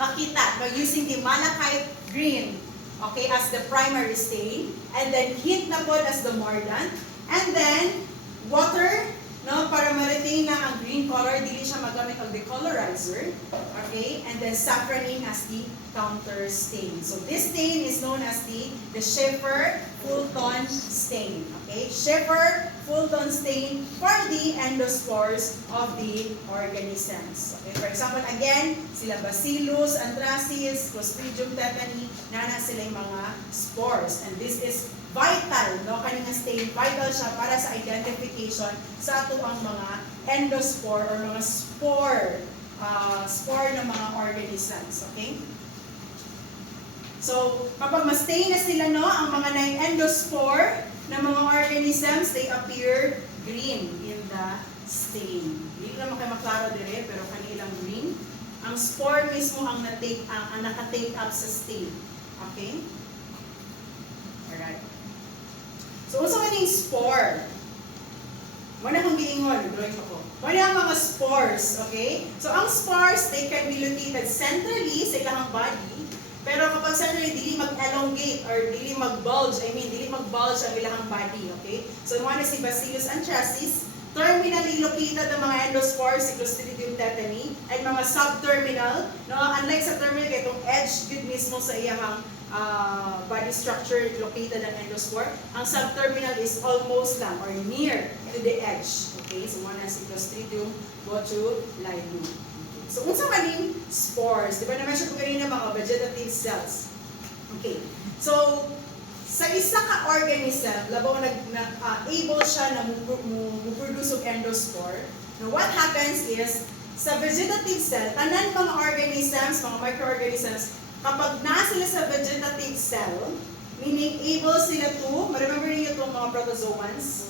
makita by using the malachite green, okay, as the primary stain, and then heat na po as the mordant, and then water, no, para ma-retain na ang green color, dili siya magamit ang decolorizer, okay, and then safranin as the counter stain. So this stain is known as the Schaefer-Fulton stain, okay, Schaefer-Fulton stain for the endospores of the organisms. Okay, for example, again, sila Bacillus, Anthracis, Clostridium tetani, nana sila yung mga spores, and this is vital, no, kaning stain, vital siya para sa identification sa ato ang mga endospore or mga spore ng mga organisms, okay? So, kapag ma-stain na sila, no, ang mga endospore ng mga organisms, they appear green in the stain. Hindi naman kayo maklaro dire, pero kanilang green. Ang spore mismo ang naka-take up sa stain. Okay? Alright. So, unsa man yung spore? Muna kong giingon, drawing ako. Muna ang mga spores, okay? So, ang spores, they can be located centrally sa ilang body, pero kapag centrally, dili mag-elongate or dili mag-bulge, dili mag-bulge ang ilang body, okay? So, muna si Bacillus anthracis, terminally located ang mga endospores, si Clostridium tetani, ay mga subterminal, no? Unlike sa terminal, kaya itong edge good mismo sa iyang body structure located ang endospore. Ang subterminal is almost lang or near to the edge. Okay, so one has Clostridium botulinum. Okay. So unsa man yung spores? Di ba na-mention ko kanina mga vegetative cells? Okay. So sa isa ka organism, labaw able siya na mu-produce og endospore. Now what happens is sa vegetative cell, tanan mga organisms, mga microorganisms, kapag na sila sa vegetative cell, meaning able sila to, remember niyo itong mga protozoans?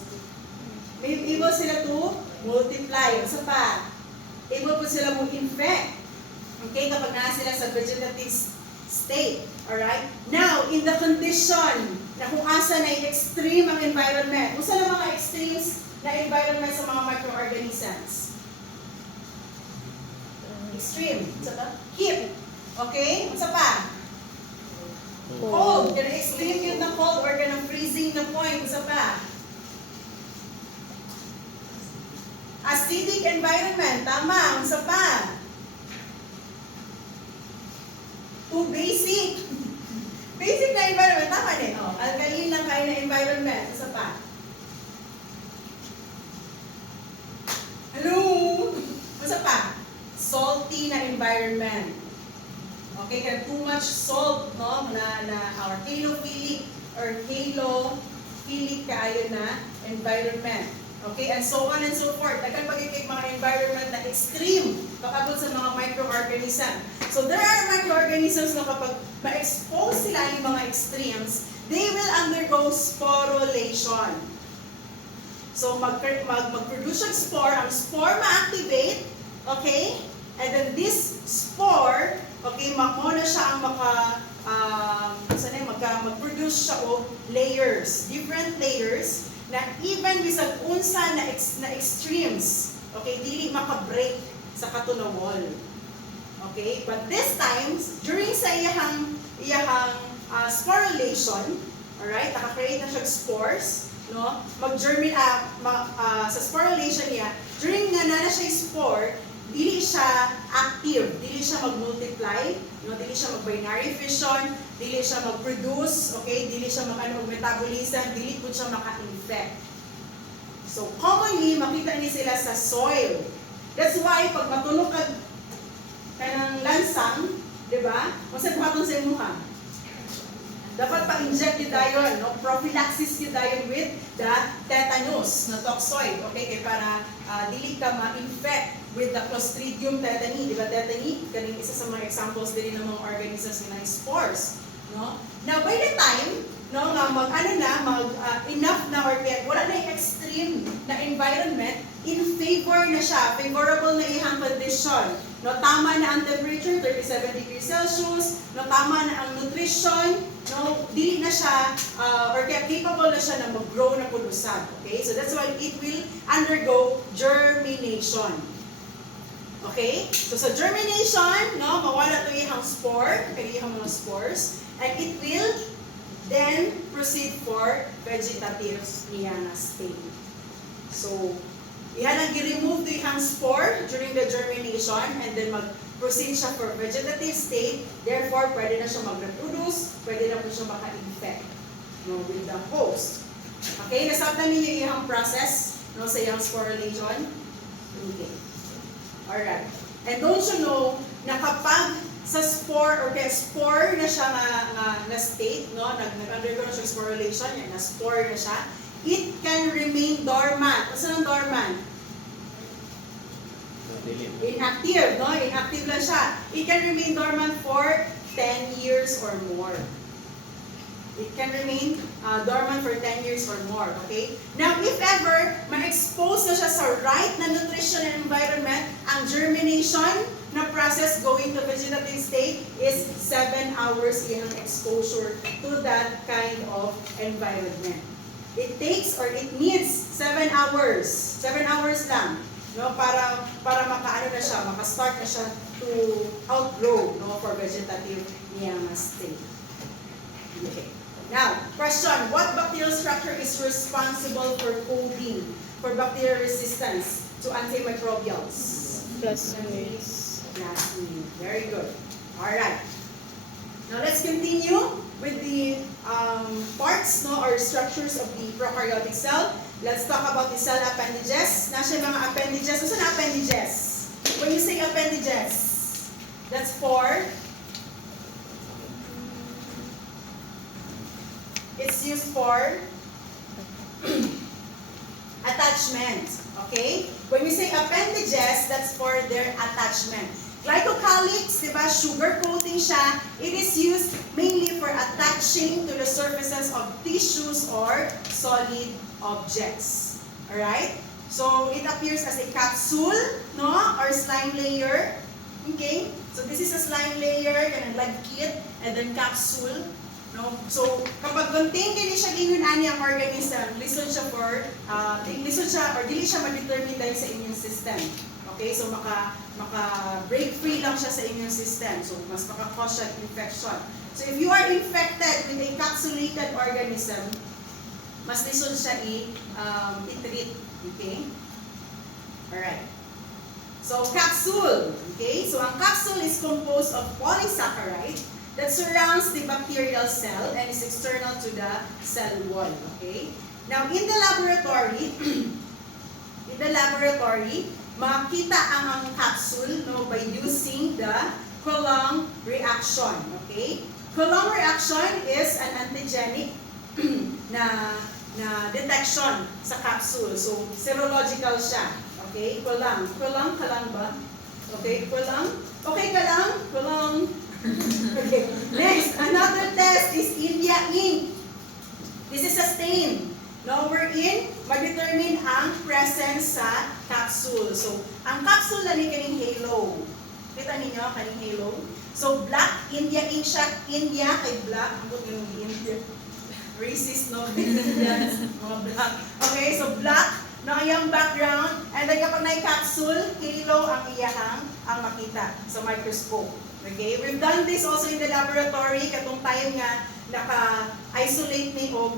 Able sila to multiply. Isa pa, able po sila mo-infect. Okay, kapag na sila sa vegetative state. Alright? Now, in the condition na kung asa na extreme ang environment, kung saan ang mga extremes na environment sa mga microorganisms? Extreme. Isa ba? Heat. Okay? Isa pa? Cold. Ganang extreme yun na cold or ganang freezing na point. Isa pa? Acidic environment. Tama. Isa pa? Too basic. Basic na environment. Tama din. Oh, alkaline lang kayo na environment. Isa pa? Hello? Isa pa? Salty na environment. Okay, kaya too much salt, no, na our halophilic or halophilic kaayo na environment. Okay, and so on and so forth. Dagan pagkikik mga environment na extreme pakabot sa mga microorganism. So there are microorganisms na kapag ma-expose sila ng mga extremes, they will undergo sporulation. So mag-produce ang spore, ang spore ma-activate, okay? And then this spore, okay, mo na siya ang mag-produce siya og layers, different layers, na even bisag unsa na extremes, okay, dili maka-break sa katunawol. Okay, but this time, during sa iyahang sporulation, alright, naka-create na siya spores, no? Sa sporulation niya, during nga na siya spore, dili siya active, dili siya mag-multiply, no? Dili siya mag-binary fission, dili siya mag-produce, okay? Dili siya mag-metabolism, dili po siya maka-infect. So, commonly, makita ni sila sa soil. That's why, pag matunog ka ng lansang, di ba? Masaya patong sa imuha. Dapat pa-inject yun dayon, no? Prophylaxis yun dayon with the tetanus, na toxoid, okay? Kaya para dili ka ma-infect with the Clostridium tetani, di ba? Tetani, kaning isa sa mga examples din ng mga organisms na spores, no? Now, by the time, no, nga enough na or wala na yung extreme na environment, in favor na siya, favorable na ihang condition. No, tama na ang temperature, 37 degrees Celsius, no, tama na ang nutrition, no, dili na siya, or capable na siya na mag-grow na pulusan. Okay? So that's why it will undergo germination. Okay? So sa germination, no, mawala ito ihang spore, ihang mga spores, and it will then proceed for vegetative niya na state. So, iyan ang i-remove the ihang spore during the germination and then mag-proceed siya for vegetative state. Therefore, pwede na siya mag-reproduce, pwede na po siya maka-infect, no, with the host. Okay, nasabtan ninyo ihang process, no, sa ihang sporulation? Okay. Alright. And don't you know na kapag sa spore, or kaya spore na siya na state, no, nag-undergo na siya sporulation, yan, na-spore na siya, it can remain dormant. What's ang dormant? Inactive, no? Inactive lang siya. It can remain dormant for 10 years or more. It can remain dormant for 10 years or more, okay? Now, if ever ma-expose na siya sa right na nutrition and environment, ang germination na process going to vegetative state is 7 hours iyang exposure to that kind of environment. It takes or it needs 7 hours. 7 hours lang, no, para makaano na siya, maka-start na siya to outgrow, no, for vegetative niyang state. Okay. Now, question, what bacterial structure is responsible for coding for bacterial resistance to antimicrobials? Plasmids. Plasmid. Very good. All right. Now let's continue with the parts, no, or structures of the prokaryotic cell. Let's talk about the cell appendages. Nasa mga appendages. Ano sa appendages? When you say appendages, that's for, it's used for attachment. Okay? When we say appendages, that's for their attachment. Glycocalyx, di ba, sugar coating siya. It is used mainly for attaching to the surfaces of tissues or solid objects. Alright? So, it appears as a capsule, no? Or slime layer. Okay? So, this is a slime layer, and like kit, and then capsule. No? So, kapag contain din siya ginunani ang organism, listen siya or dili siya ma-determine dahil sa immune system. Okay? So, maka-break free lang siya sa immune system. So, mas maka-cause siya infection. So, if you are infected with a encapsulated organism, mas listen siya i-treat. Okay? Alright. So, capsule. Okay? So, ang capsule is composed of polysaccharide that surrounds the bacterial cell and is external to the cell wall. Okay? Now, in the laboratory, makita ang capsule, no, by using the Coulomb reaction. Okay? Coulomb reaction is an antigenic na detection sa capsule. So, serological siya. Okay? Coulomb ka lang ba? Okay, Coulomb? Okay ka lang? Coulomb. Okay. Next, another test is India ink. This is a stain. Now, wherein, ma-determine ang presence sa capsule. So, ang capsule na ni kaning halo. kita ninyo, kaning halo. So, black, India ink siya. India kay black. Ang buti yung India. Racist, no? Indians, mga black. Okay, so black, no, iyang background. And then kapag na-capsule, halo ang iyahang ang makita sa microscope. Okay, we've done this also in the laboratory. Katong time nga, naka-isolate ni og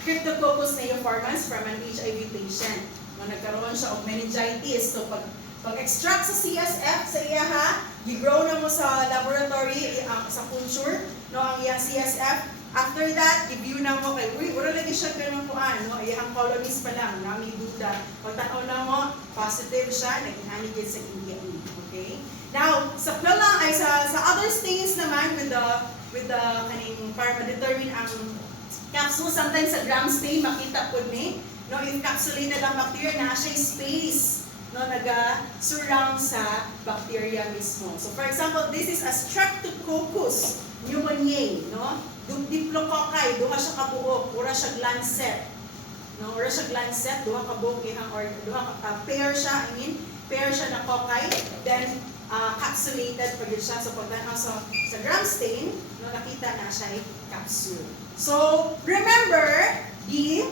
Cryptococcus neoformans from an HIV patient. Nagkaroon siya of meningitis. So, pag-extract sa CSF sa iyaha, i-grow na mo sa laboratory, sa culture, no, ang iyang CSF. After that, i-view na mo kay, uy, wala lagi siya ganun po, no, iyang colonies pa lang, nami duda. Pagtanaw na mo, positive siya, nag-inanigid sa India. Okay? Now, sa pala, ay sa other stains naman with the kaning para ma-determine ang capsule, sometimes sa gram stain, makita po ni, no, encapsulated ang bacteria na siya space, no, naga-surround sa bacteria mismo. So, for example, this is a Streptococcus pneumoniae, no? Diplococci, duha siya kabuok, ura siya lancet. No, ura siya lancet, duha kabuok ihang or duha ka pair siya, pair siya na cocci, then capsulated pag siya. So, pag sa gram stain, no, nakita na siya capsule. So, remember, the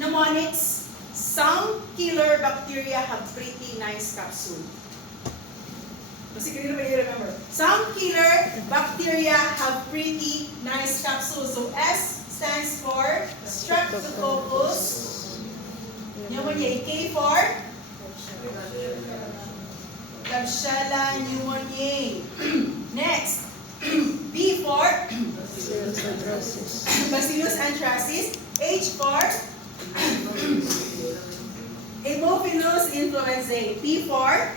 mnemonics, some killer bacteria have pretty nice capsule. Kasi kanina ba remember? Some killer bacteria have pretty nice capsule. So, S stands for Streptococcus pneumoniae. K for Klebsiella pneumoniae. Next, B for Bacillus anthracis. H for Haemophilus influenzae. P for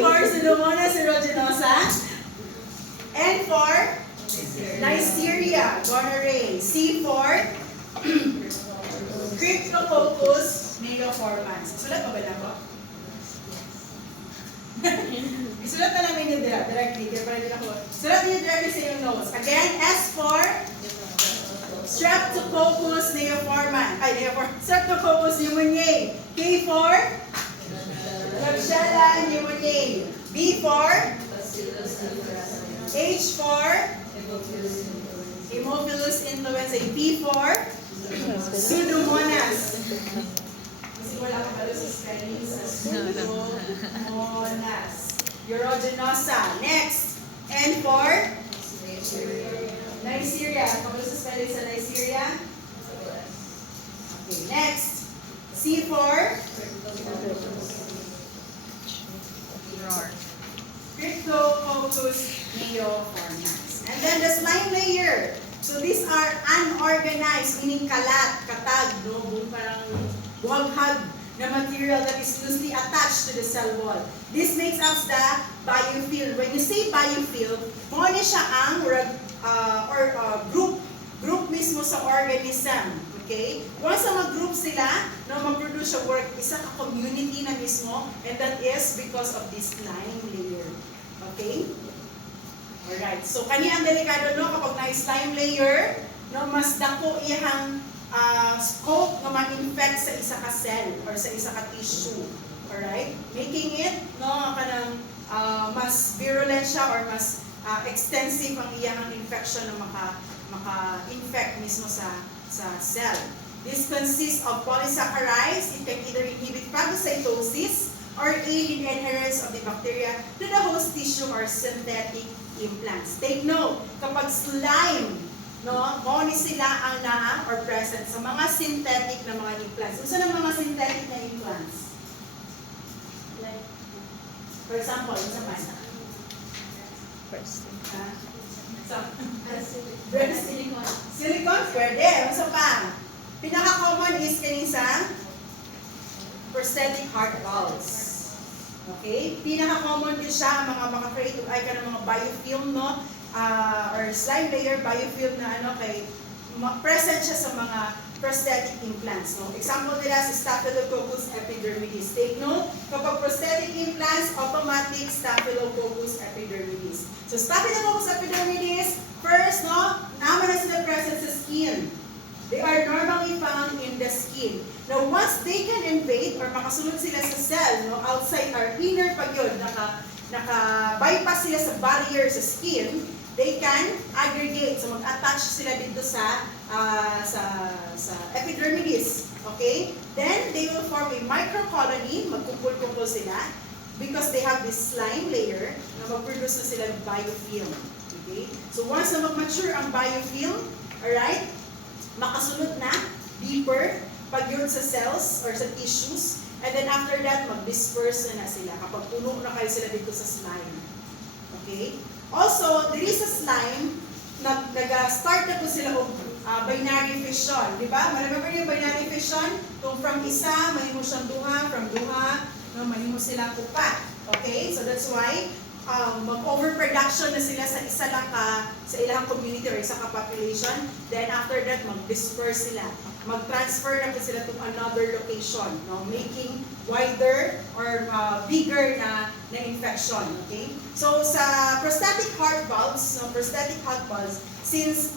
Pseudomonas aeruginosa. N for Neisseria gonorrhoeae. C for Cryptococcus neoformans. Sulat pa ba na ko? Isulat na namin yun directly. Sulat niyo directly sa yung notes. Again, S for Streptococcus neoformans. Streptococcus pneumoniae. K for Klebsiella pneumoniae. B for H for Haemophilus influenzae. P for Pseudomonas. Kasi wala ka pala sa spelling sa Pseudomonas aeruginosa. Next, N for Neisseria. Kapag sa spelling sa Neisseria. Okay, next. C for Cryptococcus neoformans. And then the slime layer. So these are unorganized, meaning kalat, katag, no? Parang buhaghag na material that is loosely attached to the cell wall. This makes up the biofilm. When you say biofilm, muna siya ang group mismo sa organism. Okay? Once na mag-group sila, no, mag-produce siya work, isa ka community na mismo, and that is because of this slime layer. Okay? Alright. So, kanya ang delikado, no, kapag na-slime layer, no, mas dako iyang scope na ma-infect sa isa ka cell or sa isa ka tissue. Alright? Making it, no, kanang mas virulent siya or mas extensive ang iyang infection na maka-infect mismo sa cell. This consists of polysaccharides. It can either inhibit phagocytosis or aid in the adherence of the bacteria to the host tissue or synthetic implants. Take note, kapag slime, no, moni sila ang naa or present sa mga synthetic na mga implants. Usa ng mga synthetic na implants? Like, for example, sa man? Breast silicone. Silicone, pwede. Usa pa. Pinaka-common is kanisang prosthetic heart valves. Okay? Pinaka-common din siya, mga maka-create ay ka ng mga biofilm, no? Or slime layer biofilm na kay present siya sa mga prosthetic implants, no? Example nila si Staphylococcus epidermidis. Take note, kapag prosthetic implants, automatic Staphylococcus epidermidis. So Staphylococcus epidermidis, first, no, naman na sila present sa skin. They are normally found in the skin. Now, once they can invade or makasunod sila sa cell, no, outside our inner pag yun, naka-bypass sila sa barrier sa skin, they can aggregate. So, mag-attach sila dito sa epidermis. Okay? Then, they will form a microcolony. Magkumpul-kumpul sila because they have this slime layer na mag-produce na sila ng biofilm. Okay? So, once na mag-mature ang biofilm, alright, makasunod na, deeper, pag yun sa cells or sa tissues, and then after that, mag-disperse na sila kapag puno na kayo sila dito sa slime. Okay? Also, there is a slime, nag-start na po sila of binary fission. Di ba? Remember yung binary fission? Kung from isa, mahimo siyang duha, from duha, no, mahimo silang upat. Okay? So that's why, mag-overproduction na sila sa isa lang sa ilang community or isa ka population. Then after that, mag-disperse sila. Mag-transfer na sila to another location, no? Making wider or bigger na infection. Okay? So sa prosthetic heart valves, since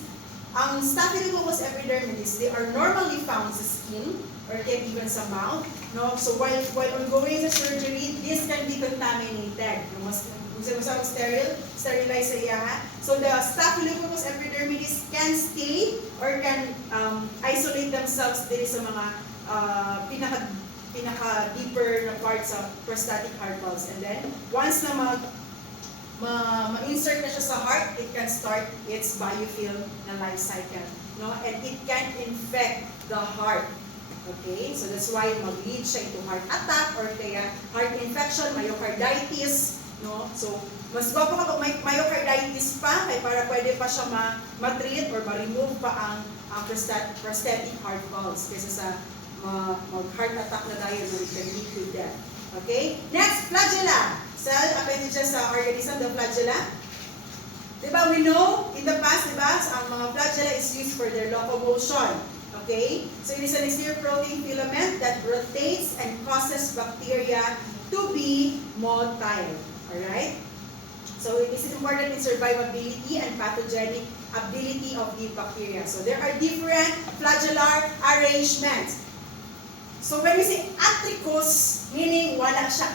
ang Staphylococcus epidermidis, they are normally found sa skin or can even sa mouth. No? So while ongoing the surgery, this can be contaminated. No? Sterilize sa iya. So the Staphylococcus epidermidis can stay or can isolate themselves dito sa mga pinaka-deeper na parts of prosthetic heart valves. And then, once na ma-insert na siya sa heart, it can start its biofilm na life cycle. No? And it can infect the heart. Okay? So that's why mag-lead siya into heart attack or kaya heart infection, myocarditis. No? So, mas gwapo kapag may myocarditis pa, kaya para pwede pa siya ma-treat or ma-remove pa ang prosthetic heart valves kaysa sa mag-heart attack na tayo na can lead to death. Okay? Next, flagella. Cell appendages sa organism, the flagella. Diba, we know in the past, diba, ang mga flagella is used for their locomotion. Okay? So, it is an exterior protein filament that rotates and causes bacteria to be motile. Alright? So, this is important in survivability and pathogenic ability of the bacteria. So, there are different flagellar arrangements. So, when we say atricus, meaning wala siya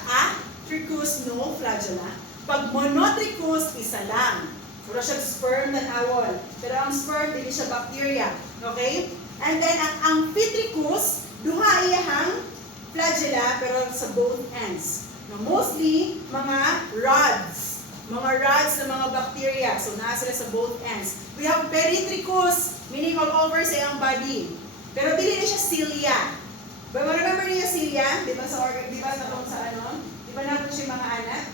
tricus, no flagella. Pag monotricus, isa lang. Wala siya sperm na awol. Pero ang sperm, hindi siya bacteria. Okay? And then, ang amphitricus, duha iyahang flagella, pero sa both ends. Now, mostly, mga rods. Mga rods na mga bacteria. So, nasa sila sa both ends. We have peritricus, meaning all over sa iyang body. Pero dili na siya cilia. But remember niyo cilia? Di ba sa organ, di ba sa ano? Di ba natin siya mga anak?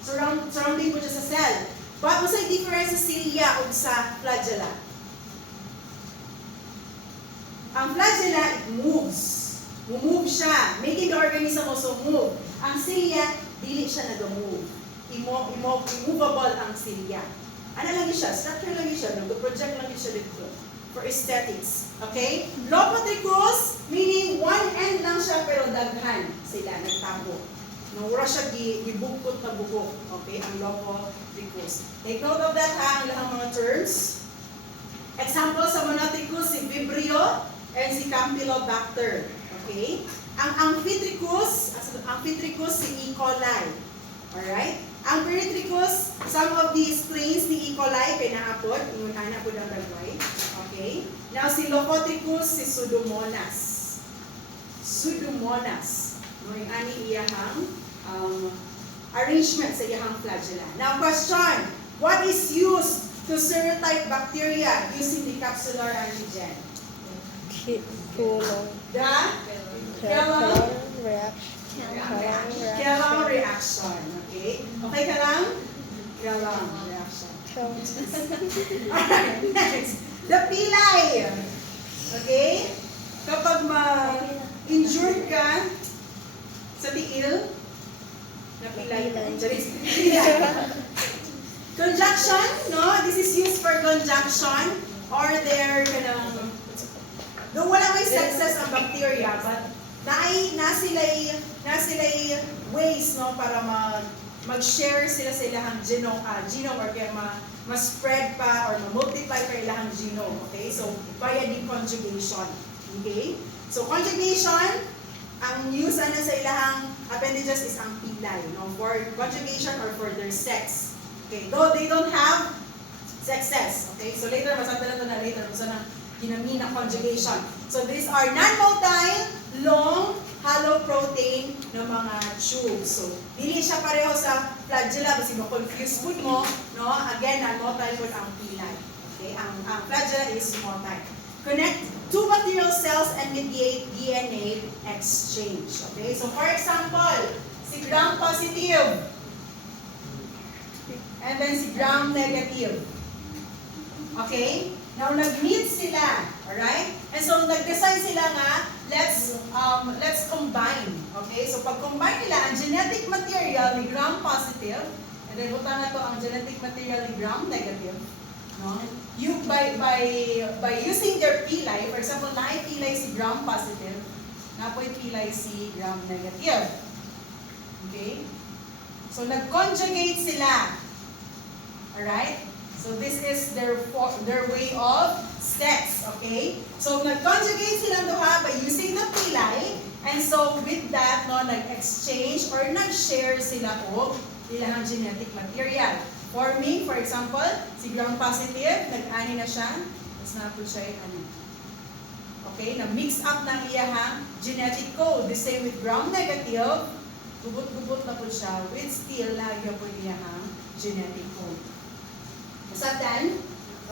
Surrounding po siya sa cell. But what's the difference sa cilia o sa flagella? Ang flagella, it moves. Move siya, making the organism also move. Ang cilia, dili siya nag-move. Immovable ang cilia. Ano lang siya? Structure lang siya. Nag-project lang siya dito. For aesthetics. Okay? Lopotricus, meaning one end lang siya pero daghan sila, nagtabo. Wala siya gibukot na buhok. Okay? Ang lopotricus. Take note of that ha, ang lahang mga terms. Example sa monotricus, si Vibrio and si Campylobacter. Okay? Ang amphitricus si E. coli. Alright? Ang peritricus, some of the strains ni E. coli kay naapod, ingon ana po ang dagway. Okay? Now si Lopotricus, si Pseudomonas. Pseudomonas. No, yung ani iyahang arrangement sa iyahang flagella. Now question, what is used to serotype bacteria using the capsular antigen? The Kellogg reaction. Okay? Okay ka lang? Kellogg reaction. Alright, next. The pilay. Okay? Kapag ma-injured ka sa tiil, napilay. Conjunction, no? This is used for conjunction or their though wala may sexes ang bacteria, but na sila'y ways, no, para mag-share sila sa ilahang genome or kaya ma-spread pa or ma-multiply pa ilahang genome. Okay? So, via deconjugation. Okay? So conjugation, ang use ano sa ilahang appendages is ang pilay, no? For conjugation or for their sex. Okay, though they don't have sexes. Okay, so later, masabi na later, kung saan ang ginamina conjugation. So these are non-motile, long, hollow protein ng mga tubes. So, dili siya pareho sa flagella, kasi ma-confuse food mo, no? Again, non-motile food ang pilay. Okay, ang flagella is motile. Connect two bacterial cells and mediate DNA exchange. Okay, so for example, si gram positive and then si gram negative. Okay? Now, nag-meet sila. Alright? And so, nag-design sila nga, let's combine. Okay? So, pag-combine nila, ang genetic material ni gram positive, and then buta na to ang genetic material ni gram negative. No? By using their pilay, for example, naipilay si gram positive, napoy pilay si gram negative. Okay? So, nag-conjugate sila. Alright? So this is their way of sex, okay? So nag-conjugate silang duha by using the pilay, and so with that, no, nag-exchange or nag-share sila o ilang genetic material. Forming, for example, si gram positive, nag-ani na siya, tapos na po siya ano. Okay, na-mix up ng iyahang genetic code. The same with gram negative, gubot-gubot na po siya, with still lagyan po iyahang genetic code. Sa 10,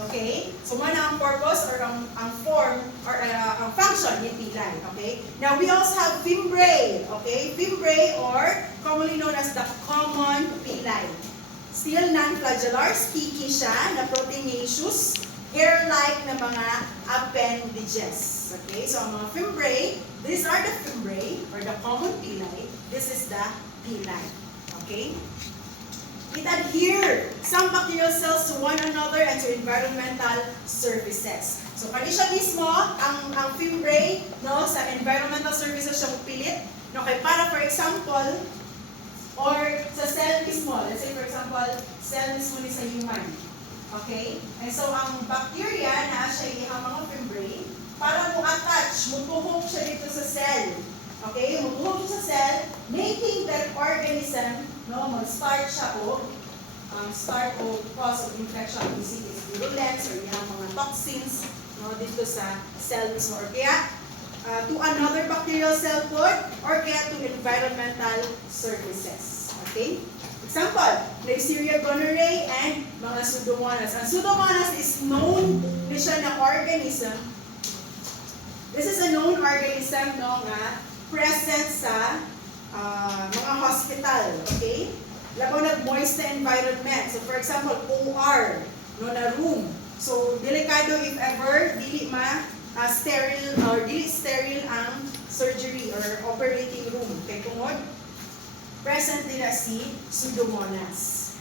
okay? So, man ang purpose or ang form or ang function ni pilay, okay? Now, we also have fimbriae, okay? Fimbriae or commonly known as the common pilay. Still non-flagellar, sticky siya, na proteinaceous, hair-like na mga appendages. Okay? So, ang mga fimbriae, these are the fimbriae or the common pilay. This is the pilay. Okay? It adhere some bacterial cells to one another and to environmental surfaces. So, kani siya mismo, ang fimbriae, no, sa environmental surfaces siya pilit. No, kay para for example, or sa cell mismo, let's say for example, cell mismo ni sa human. Okay? And so, ang bacteria na siya ihang mga fimbriae, para mo attach, mutuhog siya dito sa cell. Okay? Mutuhog sa cell, making that organism, no, mag-start siya o start o cause of infection of disease, virulence, or yung mga toxins, no, dito sa cell mismo. Or kaya, to another bacterial cell food, or kaya to environmental surfaces. Okay? Example, Neisseria gonorrhoeae and mga Pseudomonas. Ang Pseudomonas is known na siya na organism. This is a known organism, no, nga present sa mga hospital, okay? Labaw nag-moist na environment. So, for example, OR, no, na room. So, delikado if ever, dili sterile or dili sterile ang surgery or operating room. Kay tungod, present nila si Pseudomonas.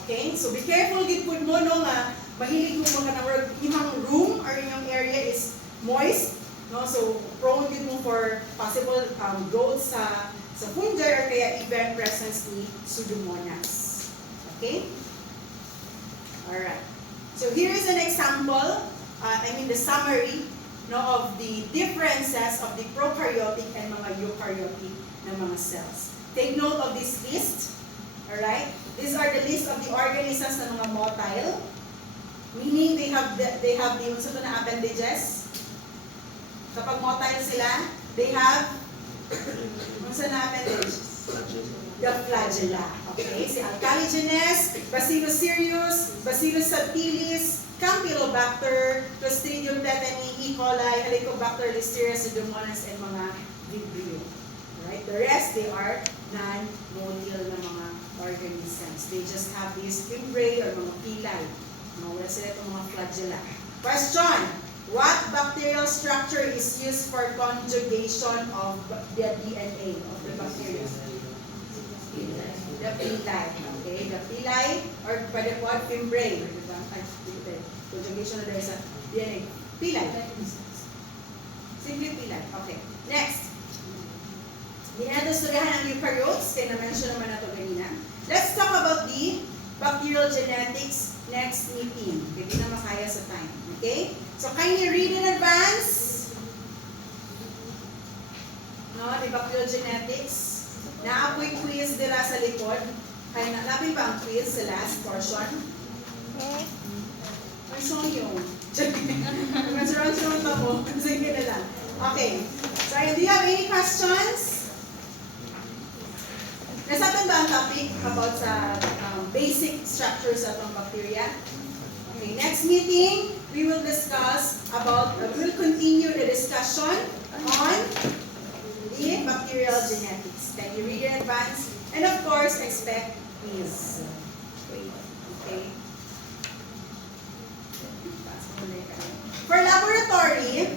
Okay? So, be careful gid pud mo, no, nga mahilig mo mga na imong room or inyong area is moist. No, so prone din mo for possible growth sa fungi or kaya even presence ni Pseudomonas. Okay? Alright. So here is an example, the summary, no, of the differences of the prokaryotic and mga eukaryotic na mga cells. Take note of this list. Alright? These are the list of the organisms na mga motile, meaning they have the unsa to na appendages. Kapag motile sila, they have unsa na appendage? The flagella. Okay? Si Alcaligenes, Bacillus cereus, Bacillus subtilis, Campylobacter, Clostridium tetani, E. coli, Helicobacter, Listeria, Pseudomonas, and mga Vibrio. Right? The rest, they are non-motile na mga organisms. They just have these fimbriae or mga pilay. Wala sila itong mga flagella. Question: what bacterial structure is used for conjugation of the DNA of the bacteria? The pilay. Okay? The pilay or pwede po fimbriae. Conjugation na dahil sa DNA. Pilay. Simply pilay. Okay. Next. Dinadostoryahan ang eukaryotes. Kaya na-mention naman na ito ganina. Let's talk about the bacterial genetics next meeting. Hindi na makaya sa time. Okay? So, can you read in advance? No, di bacterial genetics. Naapoy quiz dira sa likod. Kaya nabi ba ang quiz sa last portion? Ay, so yung. Magsurround-surround pa mo. Sige na lang. Okay. So, do you have any questions? Nasatan ba ang topic about sa basic structures of ang bacteria? Okay, next meeting, we will discuss about, we will continue the discussion on the bacterial genetics. Can you read in advance? And of course, expect quiz. Okay. For laboratory,